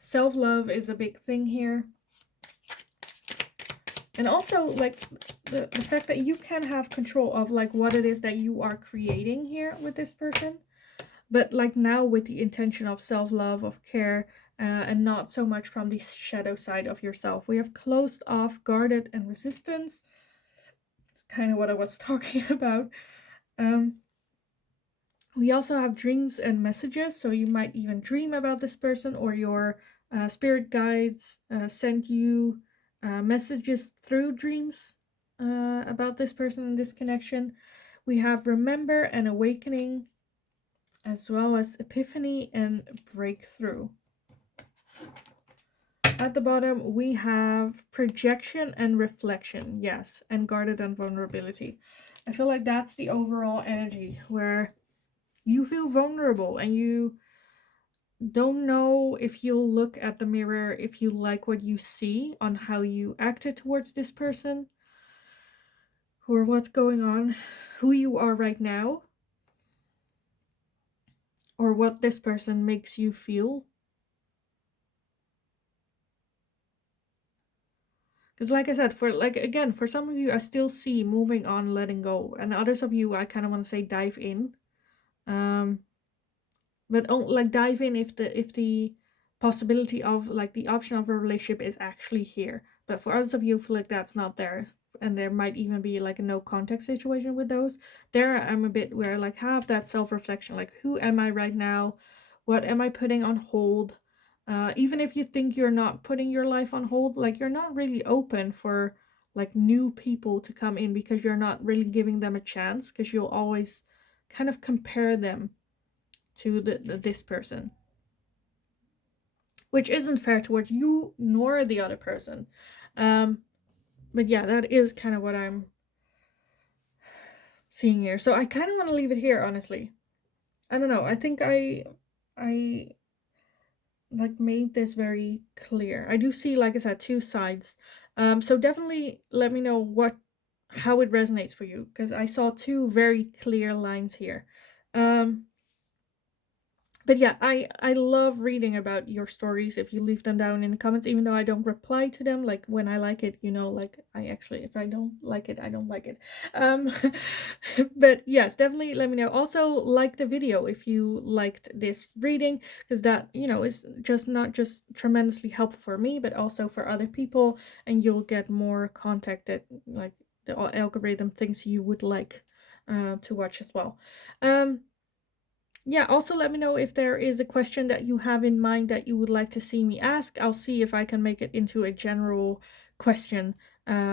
Self-love is a big thing here. And also like the fact that you can have control of like what it is that you are creating here with this person. But like now with the intention of self-love, of care, and not so much from the shadow side of yourself. We have closed off, guarded, and resistance. It's kind of what I was talking about. We also have dreams and messages, so you might even dream about this person, or your spirit guides send you messages through dreams about this person and this connection. We have remember and awakening, as well as epiphany and breakthrough. At the bottom, we have projection and reflection, yes, and guarded and vulnerability. I feel like that's the overall energy, where you feel vulnerable and you don't know if you'll look at the mirror, if you like what you see on how you acted towards this person, or what's going on, who you are right now, or what this person makes you feel. Because like I said, for some of you, I still see moving on, letting go, and others of you, I kind of want to say dive in. But like dive in if the possibility of like the option of a relationship is actually here. But for others of you, feel like that's not there, and there might even be like a no contact situation with those. There I'm a bit where like have that self-reflection, like who am I right now, what am I putting on hold. Even if you think you're not putting your life on hold, like you're not really open for like new people to come in, because you're not really giving them a chance, because you'll always kind of compare them to this person, which isn't fair towards you nor the other person. But yeah, that is kind of what I'm seeing here. So I kind of want to leave it here, honestly. I don't know. I think I like made this very clear. I do see, like I said, two sides. So definitely let me know how it resonates for you, because I saw two very clear lines here. But yeah, I love reading about your stories if you leave them down in the comments, even though I don't reply to them. Like when I like it, like I actually, if I don't like it, I don't like it. But yes, definitely let me know. Also, like the video if you liked this reading, because that, is just not just tremendously helpful for me, but also for other people, and you'll get more content that like the algorithm thinks you would like to watch as well. Yeah, also let me know if there is a question that you have in mind that you would like to see me ask. I'll see if I can make it into a general question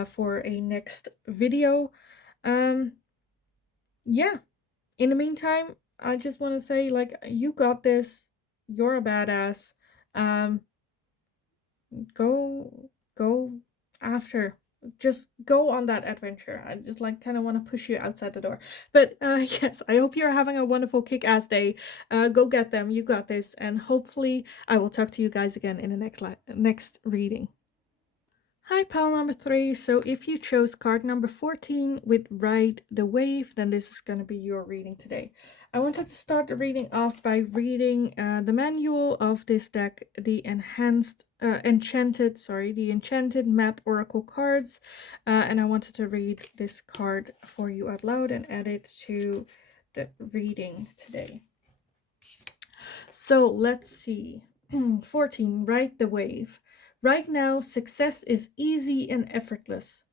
for a next video. Yeah, in the meantime, I just want to say, like, you got this. You're a badass. Go after, just go on that adventure. I just like kind of want to push you outside the door. But yes, I hope you're having a wonderful kick-ass day. Go get them. You got this. And hopefully I will talk to you guys again in the next reading. Hi, pile number 3. So if you chose card number 14 with Ride the Wave, then this is going to be your reading today. I wanted to start the reading off by reading the manual of this deck, the Enchanted Map Oracle cards. And I wanted to read this card for you out loud and add it to the reading today. So let's see. 14, ride the wave. Right now, success is easy and effortless.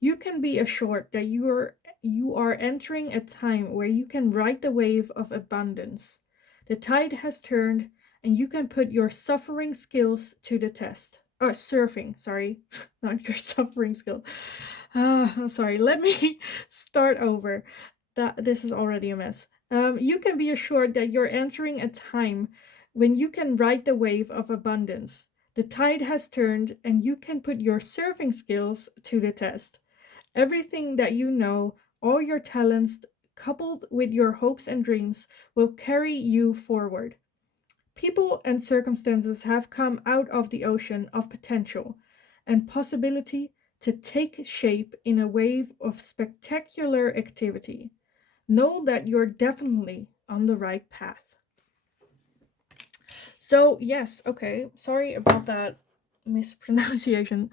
You can be assured that you are entering a time where you can ride the wave of abundance. The tide has turned and you can put your suffering skills to the test. Surfing, sorry, not your suffering skill. I'm sorry. Let me start over. That this is already a mess. You can be assured that you're entering a time when you can ride the wave of abundance. The tide has turned and you can put your surfing skills to the test. Everything that you know, all your talents, coupled with your hopes and dreams, will carry you forward. People and circumstances have come out of the ocean of potential and possibility to take shape in a wave of spectacular activity. Know that you're definitely on the right path. So, yes, okay, sorry about that mispronunciation.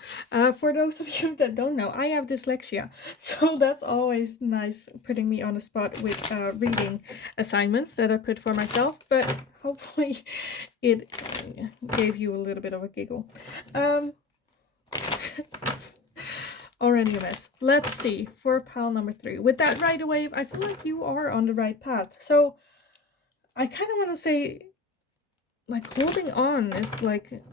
For those of you that don't know, I have dyslexia, so that's always nice putting me on the spot with reading assignments that I put for myself, but hopefully it gave you a little bit of a giggle. Already a mess. Let's see, for pile number 3. With that right away, I feel like you are on the right path. So I kind of want to say, like, holding on is like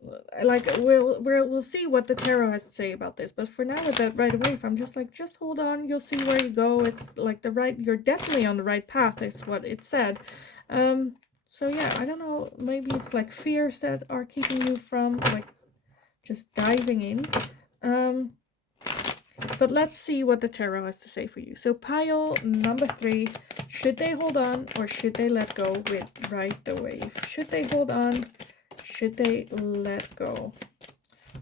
we'll see what the tarot has to say about this, but for now with that right away, if I'm just like, just hold on, you'll see where you go. It's like you're definitely on the right path is what it said. So yeah, I don't know, maybe it's like fears that are keeping you from like just diving in. But let's see what the tarot has to say for you. So pile number 3, should they hold on or should they let go with ride the wave? Should they hold on? Should they let go?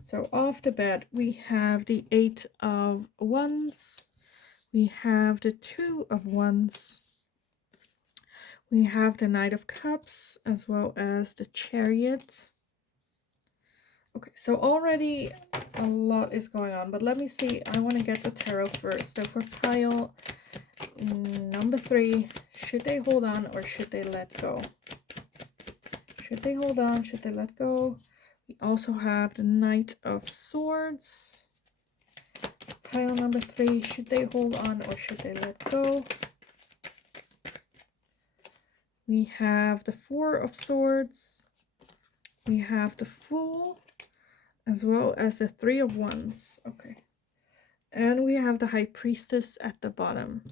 So off the bat, we have the 8 of Wands. We have the 2 of Wands. We have the Knight of Cups as well as the Chariot. Okay, so already a lot is going on, but let me see. I want to get the tarot first. So for pile number 3, should they hold on or should they let go? Should they hold on? Should they let go? We also have the Knight of Swords. Pile number 3, should they hold on or should they let go? We have the 4 of Swords. We have the Fool, as well as the 3 of Wands. Okay. And we have the High Priestess at the bottom.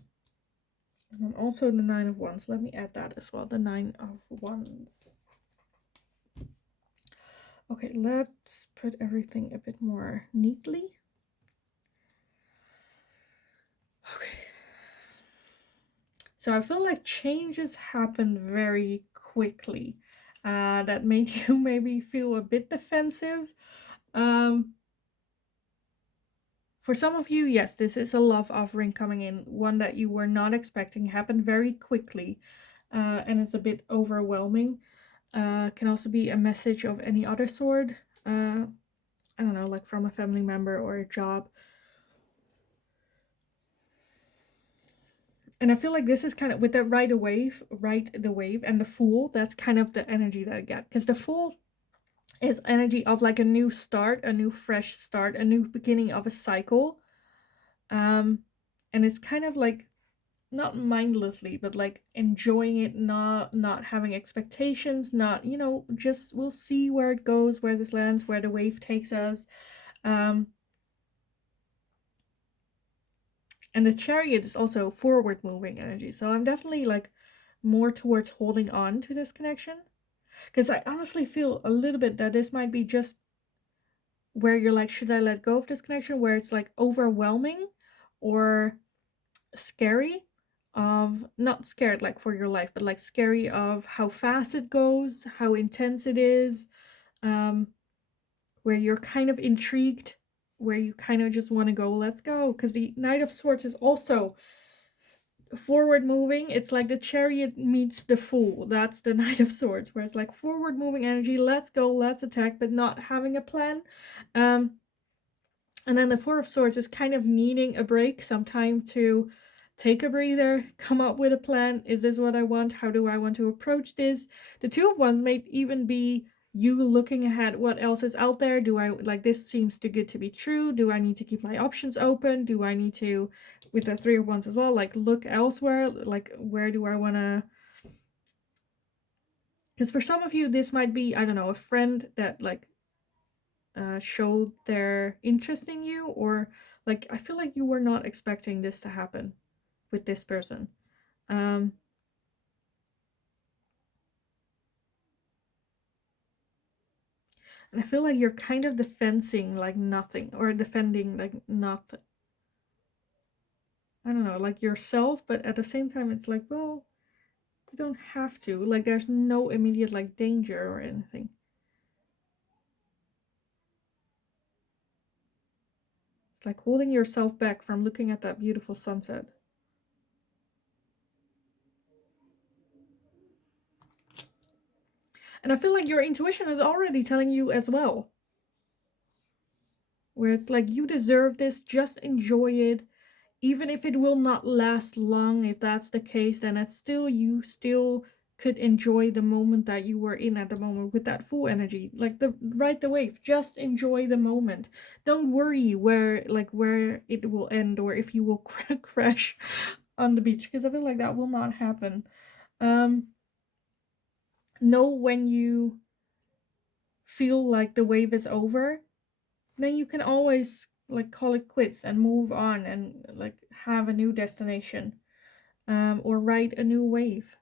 And also the 9 of Wands. Let me add that as well. The 9 of Wands. Okay, let's put everything a bit more neatly. Okay. So I feel like changes happen very quickly. That made you maybe feel a bit defensive. For some of you, yes, this is a love offering coming in, one that you were not expecting, happened very quickly, and it's a bit overwhelming. Can also be a message of any other sort. I don't know, like from a family member or a job. And I feel like this is kind of, with that ride the wave, and the Fool, that's kind of the energy that I get. Because the Fool is energy of like a new start, a new fresh start, a new beginning of a cycle. And it's kind of like, not mindlessly, but like enjoying it, not having expectations, not, just we'll see where it goes, where this lands, where the wave takes us. And the Chariot is also forward moving energy. So I'm definitely like more towards holding on to this connection. Because I honestly feel a little bit that this might be just where you're like, should I let go of this connection? Where it's like overwhelming or scary of, not scared like for your life, but like scary of how fast it goes, how intense it is, where you're kind of intrigued, where you kind of just want to go, let's go. Because the Knight of Swords is also forward moving. It's like the Chariot meets the Fool. That's the Knight of Swords, where it's like forward moving energy, let's go, let's attack, but not having a plan. And then the 4 of Swords is kind of needing a break, some time to take a breather, come up with a plan. Is this what I want? How do I want to approach this? The Two of Wands may even be you looking ahead, what else is out there? Do I, like, this seems too good to be true? Do I need to keep my options open? Do I need to, with the Three of Wands as well, like, look elsewhere? Like, where do I want to, because for some of you, this might be, I don't know, a friend that, like, showed their interest in you, or, like, I feel like you were not expecting this to happen with this person. And I feel like you're kind of defending like nothing, or defending like not, I don't know, like yourself, but at the same time it's like, well, you don't have to. Like, there's no immediate like danger or anything. It's like holding yourself back from looking at that beautiful sunset. And I feel like your intuition is already telling you as well, where it's like, you deserve this, just enjoy it. Even if it will not last long, if that's the case, then it's still, you still could enjoy the moment that you were in at the moment with that full energy. Like, ride the wave, just enjoy the moment. Don't worry where it will end, or if you will crash on the beach, because I feel like that will not happen. Know when you feel like the wave is over, then you can always like call it quits and move on and like have a new destination, or ride a new wave.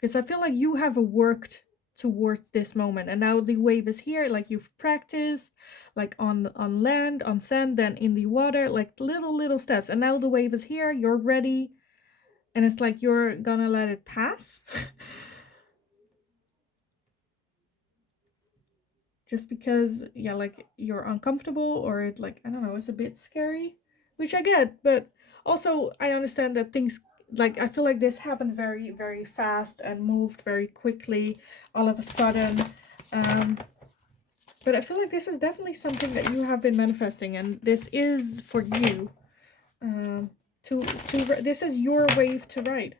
Because I feel like you have worked towards this moment, and now the wave is here. Like, you've practiced, like on land, on sand, then in the water, like little steps, and now the wave is here. You're ready, and it's like you're gonna let it pass. Just because, yeah, like you're uncomfortable, or it, like, I don't know, it's a bit scary, which I get, but also I understand that things, like, I feel like this happened very, very fast and moved very quickly all of a sudden. But I feel like this is definitely something that you have been manifesting, and this is for you. This is your wave to ride.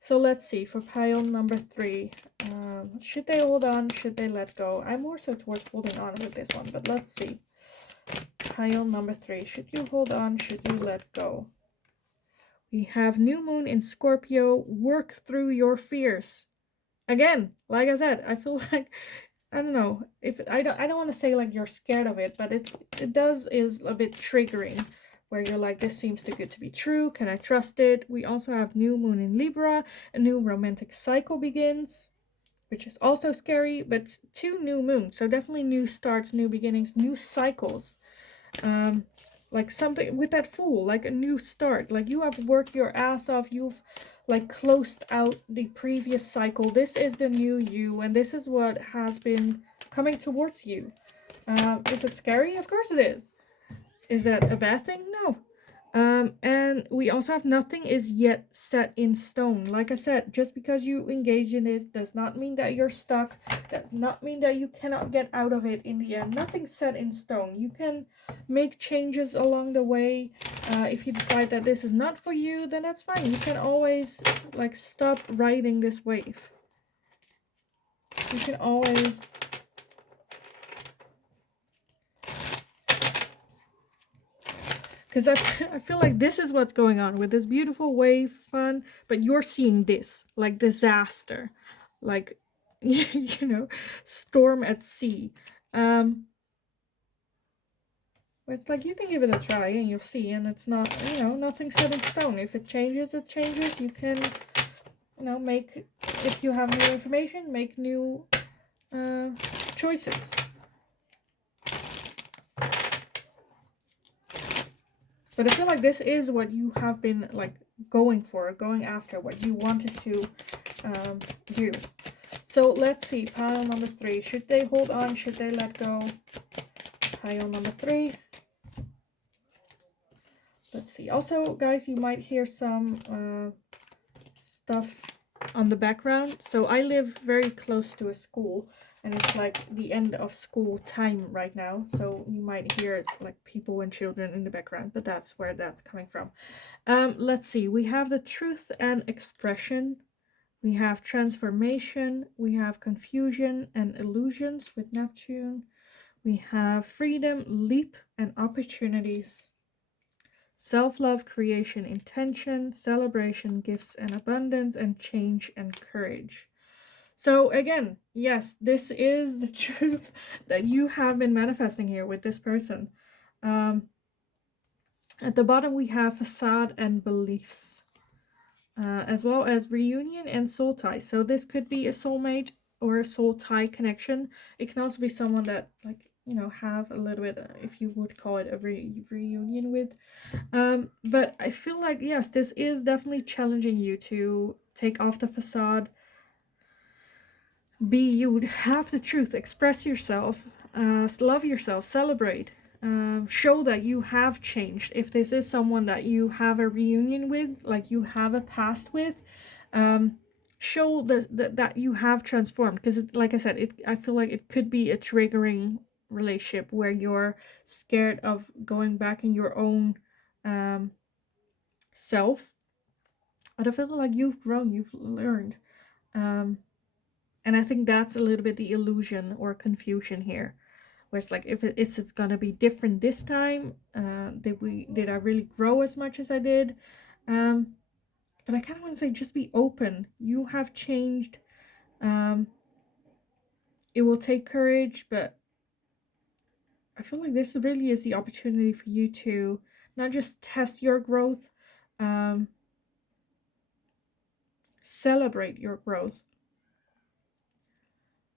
So let's see, for pile number 3, should they hold on, should they let go? I'm more so towards holding on with this one, but let's see. Pile number 3, should you hold on, should you let go? We have new moon in Scorpio. Work through your fears. Again, like I said, I feel like, I don't know, if I don't want to say like you're scared of it, but it is a bit triggering, where you're like, this seems too good to be true. Can I trust it? We also have new moon in Libra. A new romantic cycle begins, which is also scary, but 2 new moons. So definitely new starts, new beginnings, new cycles. Like something with that Fool, like a new start. Like, you have worked your ass off. You've like closed out the previous cycle. This is the new you, and this is what has been coming towards you. Is it scary? Of course it is. Is that a bad thing? No. And we also have nothing is yet set in stone. Like I said, just because you engage in this does not mean that you're stuck. Does not mean that you cannot get out of it in the end. Nothing's set in stone. You can make changes along the way. If you decide that this is not for you, then that's fine. You can always like stop riding this wave. You can always... Because I feel like this is what's going on with this beautiful wave, fun, but you're seeing this, like disaster, like, you know, storm at sea. Where it's like, you can give it a try and you'll see, and it's not, you know, nothing set in stone. If it changes, it changes. You can, you know, make, if you have new information, make new choices. But I feel like this is what you have been like going for, going after, what you wanted to do. So let's see, pile number 3. Should they hold on? Should they let go? Pile number 3. Let's see. Also, guys, you might hear some stuff on the background. So I live very close to a school, and it's like the end of school time right now. So you might hear like people and children in the background, but that's where that's coming from. Let's see. We have the truth and expression. We have transformation. We have confusion and illusions with Neptune. We have freedom, leap, and opportunities. Self-love, creation, intention, celebration, gifts and abundance, and change and courage. So again, yes, this is the truth that you have been manifesting here with this person. At the bottom, we have facade and beliefs, as well as reunion and soul tie. So this could be a soulmate or a soul tie connection. It can also be someone that, like, you know, have a little bit, if you would call it a reunion with. But I feel like, yes, this is definitely challenging you to take off the facade, be you, have the truth, express yourself, love yourself, celebrate, show that you have changed. If this is someone that you have a reunion with, like you have a past with, show that you have transformed. Because, like I said, I feel like it could be a triggering relationship where you're scared of going back in your own self. But I feel like you've grown, you've learned. And I think that's a little bit the illusion or confusion here, where it's like, if it's gonna be different this time, did I really grow as much as I did? But I kind of want to say, just be open. You have changed. It will take courage, but I feel like this really is the opportunity for you to not just test your growth, celebrate your growth,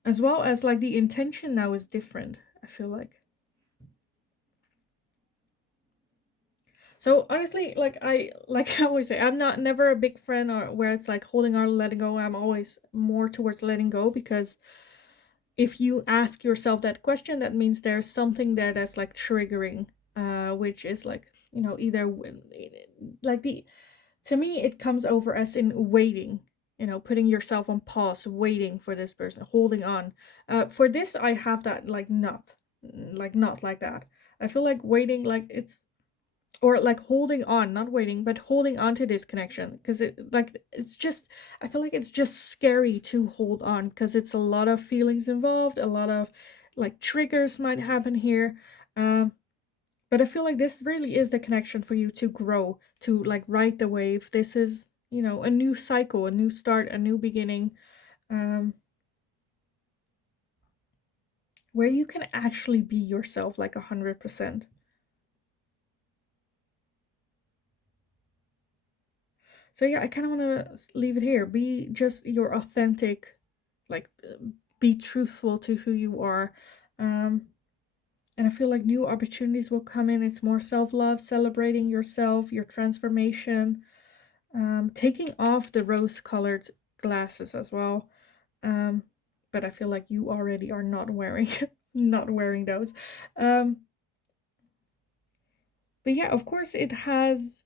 as well as like the intention now is different, I feel like. So honestly, I always say, I'm never a big friend or where it's like holding on, letting go. I'm always more towards letting go, because if you ask yourself that question, that means there's something there that's like triggering, which is like, you know, either like to me it comes over as in waiting, you know, putting yourself on pause, waiting for this person, holding on. For this, I have that not like that. I feel like waiting, like it's, or like holding on, not waiting, but holding on to this connection, because it's just, I feel like it's just scary to hold on, because it's a lot of feelings involved, a lot of like triggers might happen here. But I feel like this really is the connection for you to grow, to like ride the wave. This is, you know, a new cycle, a new start, a new beginning, where you can actually be yourself like 100%. So yeah, I kind of want to leave it here. Be just your authentic, like, be truthful to who you are. And I feel like new opportunities will come in. It's more self-love, celebrating yourself, your transformation, taking off the rose-colored glasses as well. But I feel like you already are not wearing not wearing those. But yeah, of course it has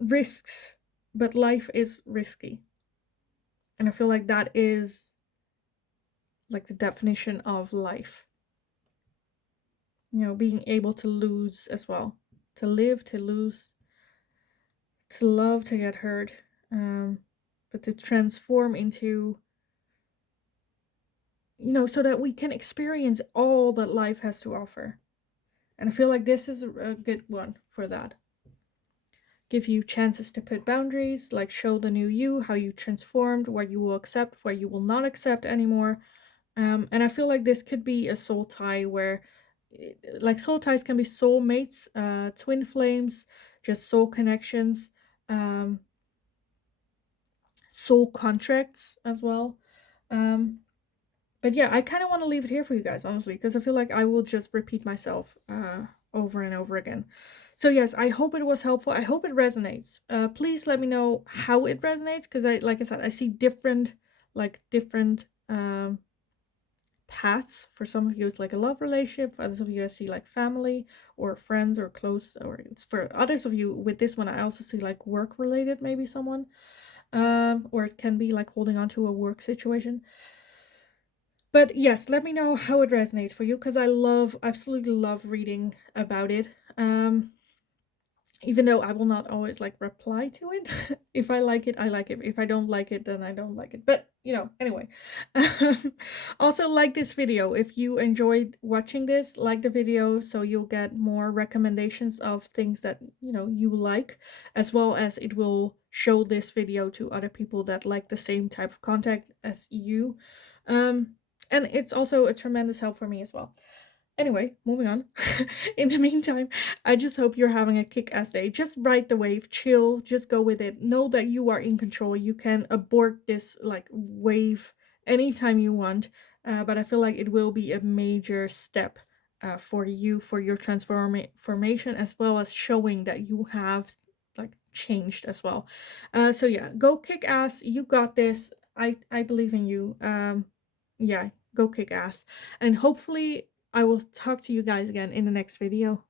risks, but life is risky. And I feel like that is like the definition of life. You know, being able to lose as well. To live, to lose, to love, to get hurt. But to transform into, you know, so that we can experience all that life has to offer. And I feel like this is a good one for that. Give you chances to put boundaries, like show the new you, how you transformed, what you will accept, what you will not accept anymore. And I feel like this could be a soul tie where, like, soul ties can be soul mates, twin flames, just soul connections, soul contracts as well. But yeah, I kind of want to leave it here for you guys, honestly, because I feel like I will just repeat myself over and over again. So yes, I hope it was helpful. I hope it resonates. Please let me know how it resonates, because like I said, I see different paths. For some of you, it's like a love relationship. For others of you, I see like family or friends or close. Or it's for others of you with this one, I also see like work related, maybe someone. or it can be like holding on to a work situation. But yes, let me know how it resonates for you because I love, absolutely love reading about it. Even though I will not always like reply to it. If I like it, I like it. If I don't like it, then I don't like it. But anyway. Also, like this video. If you enjoyed watching this, like the video so you'll get more recommendations of things that you like, as well as it will show this video to other people that like the same type of content as you. And it's also a tremendous help for me as well. Anyway, moving on. In the meantime, I just hope you're having a kick-ass day. Just ride the wave, chill, just go with it. Know that you are in control. You can abort this like wave anytime you want. But I feel like it will be a major step for you, for your transformation, as well as showing that you have like changed as well. So yeah, go kick ass. You got this. I believe in you. Yeah, go kick ass. And hopefully I will talk to you guys again in the next video.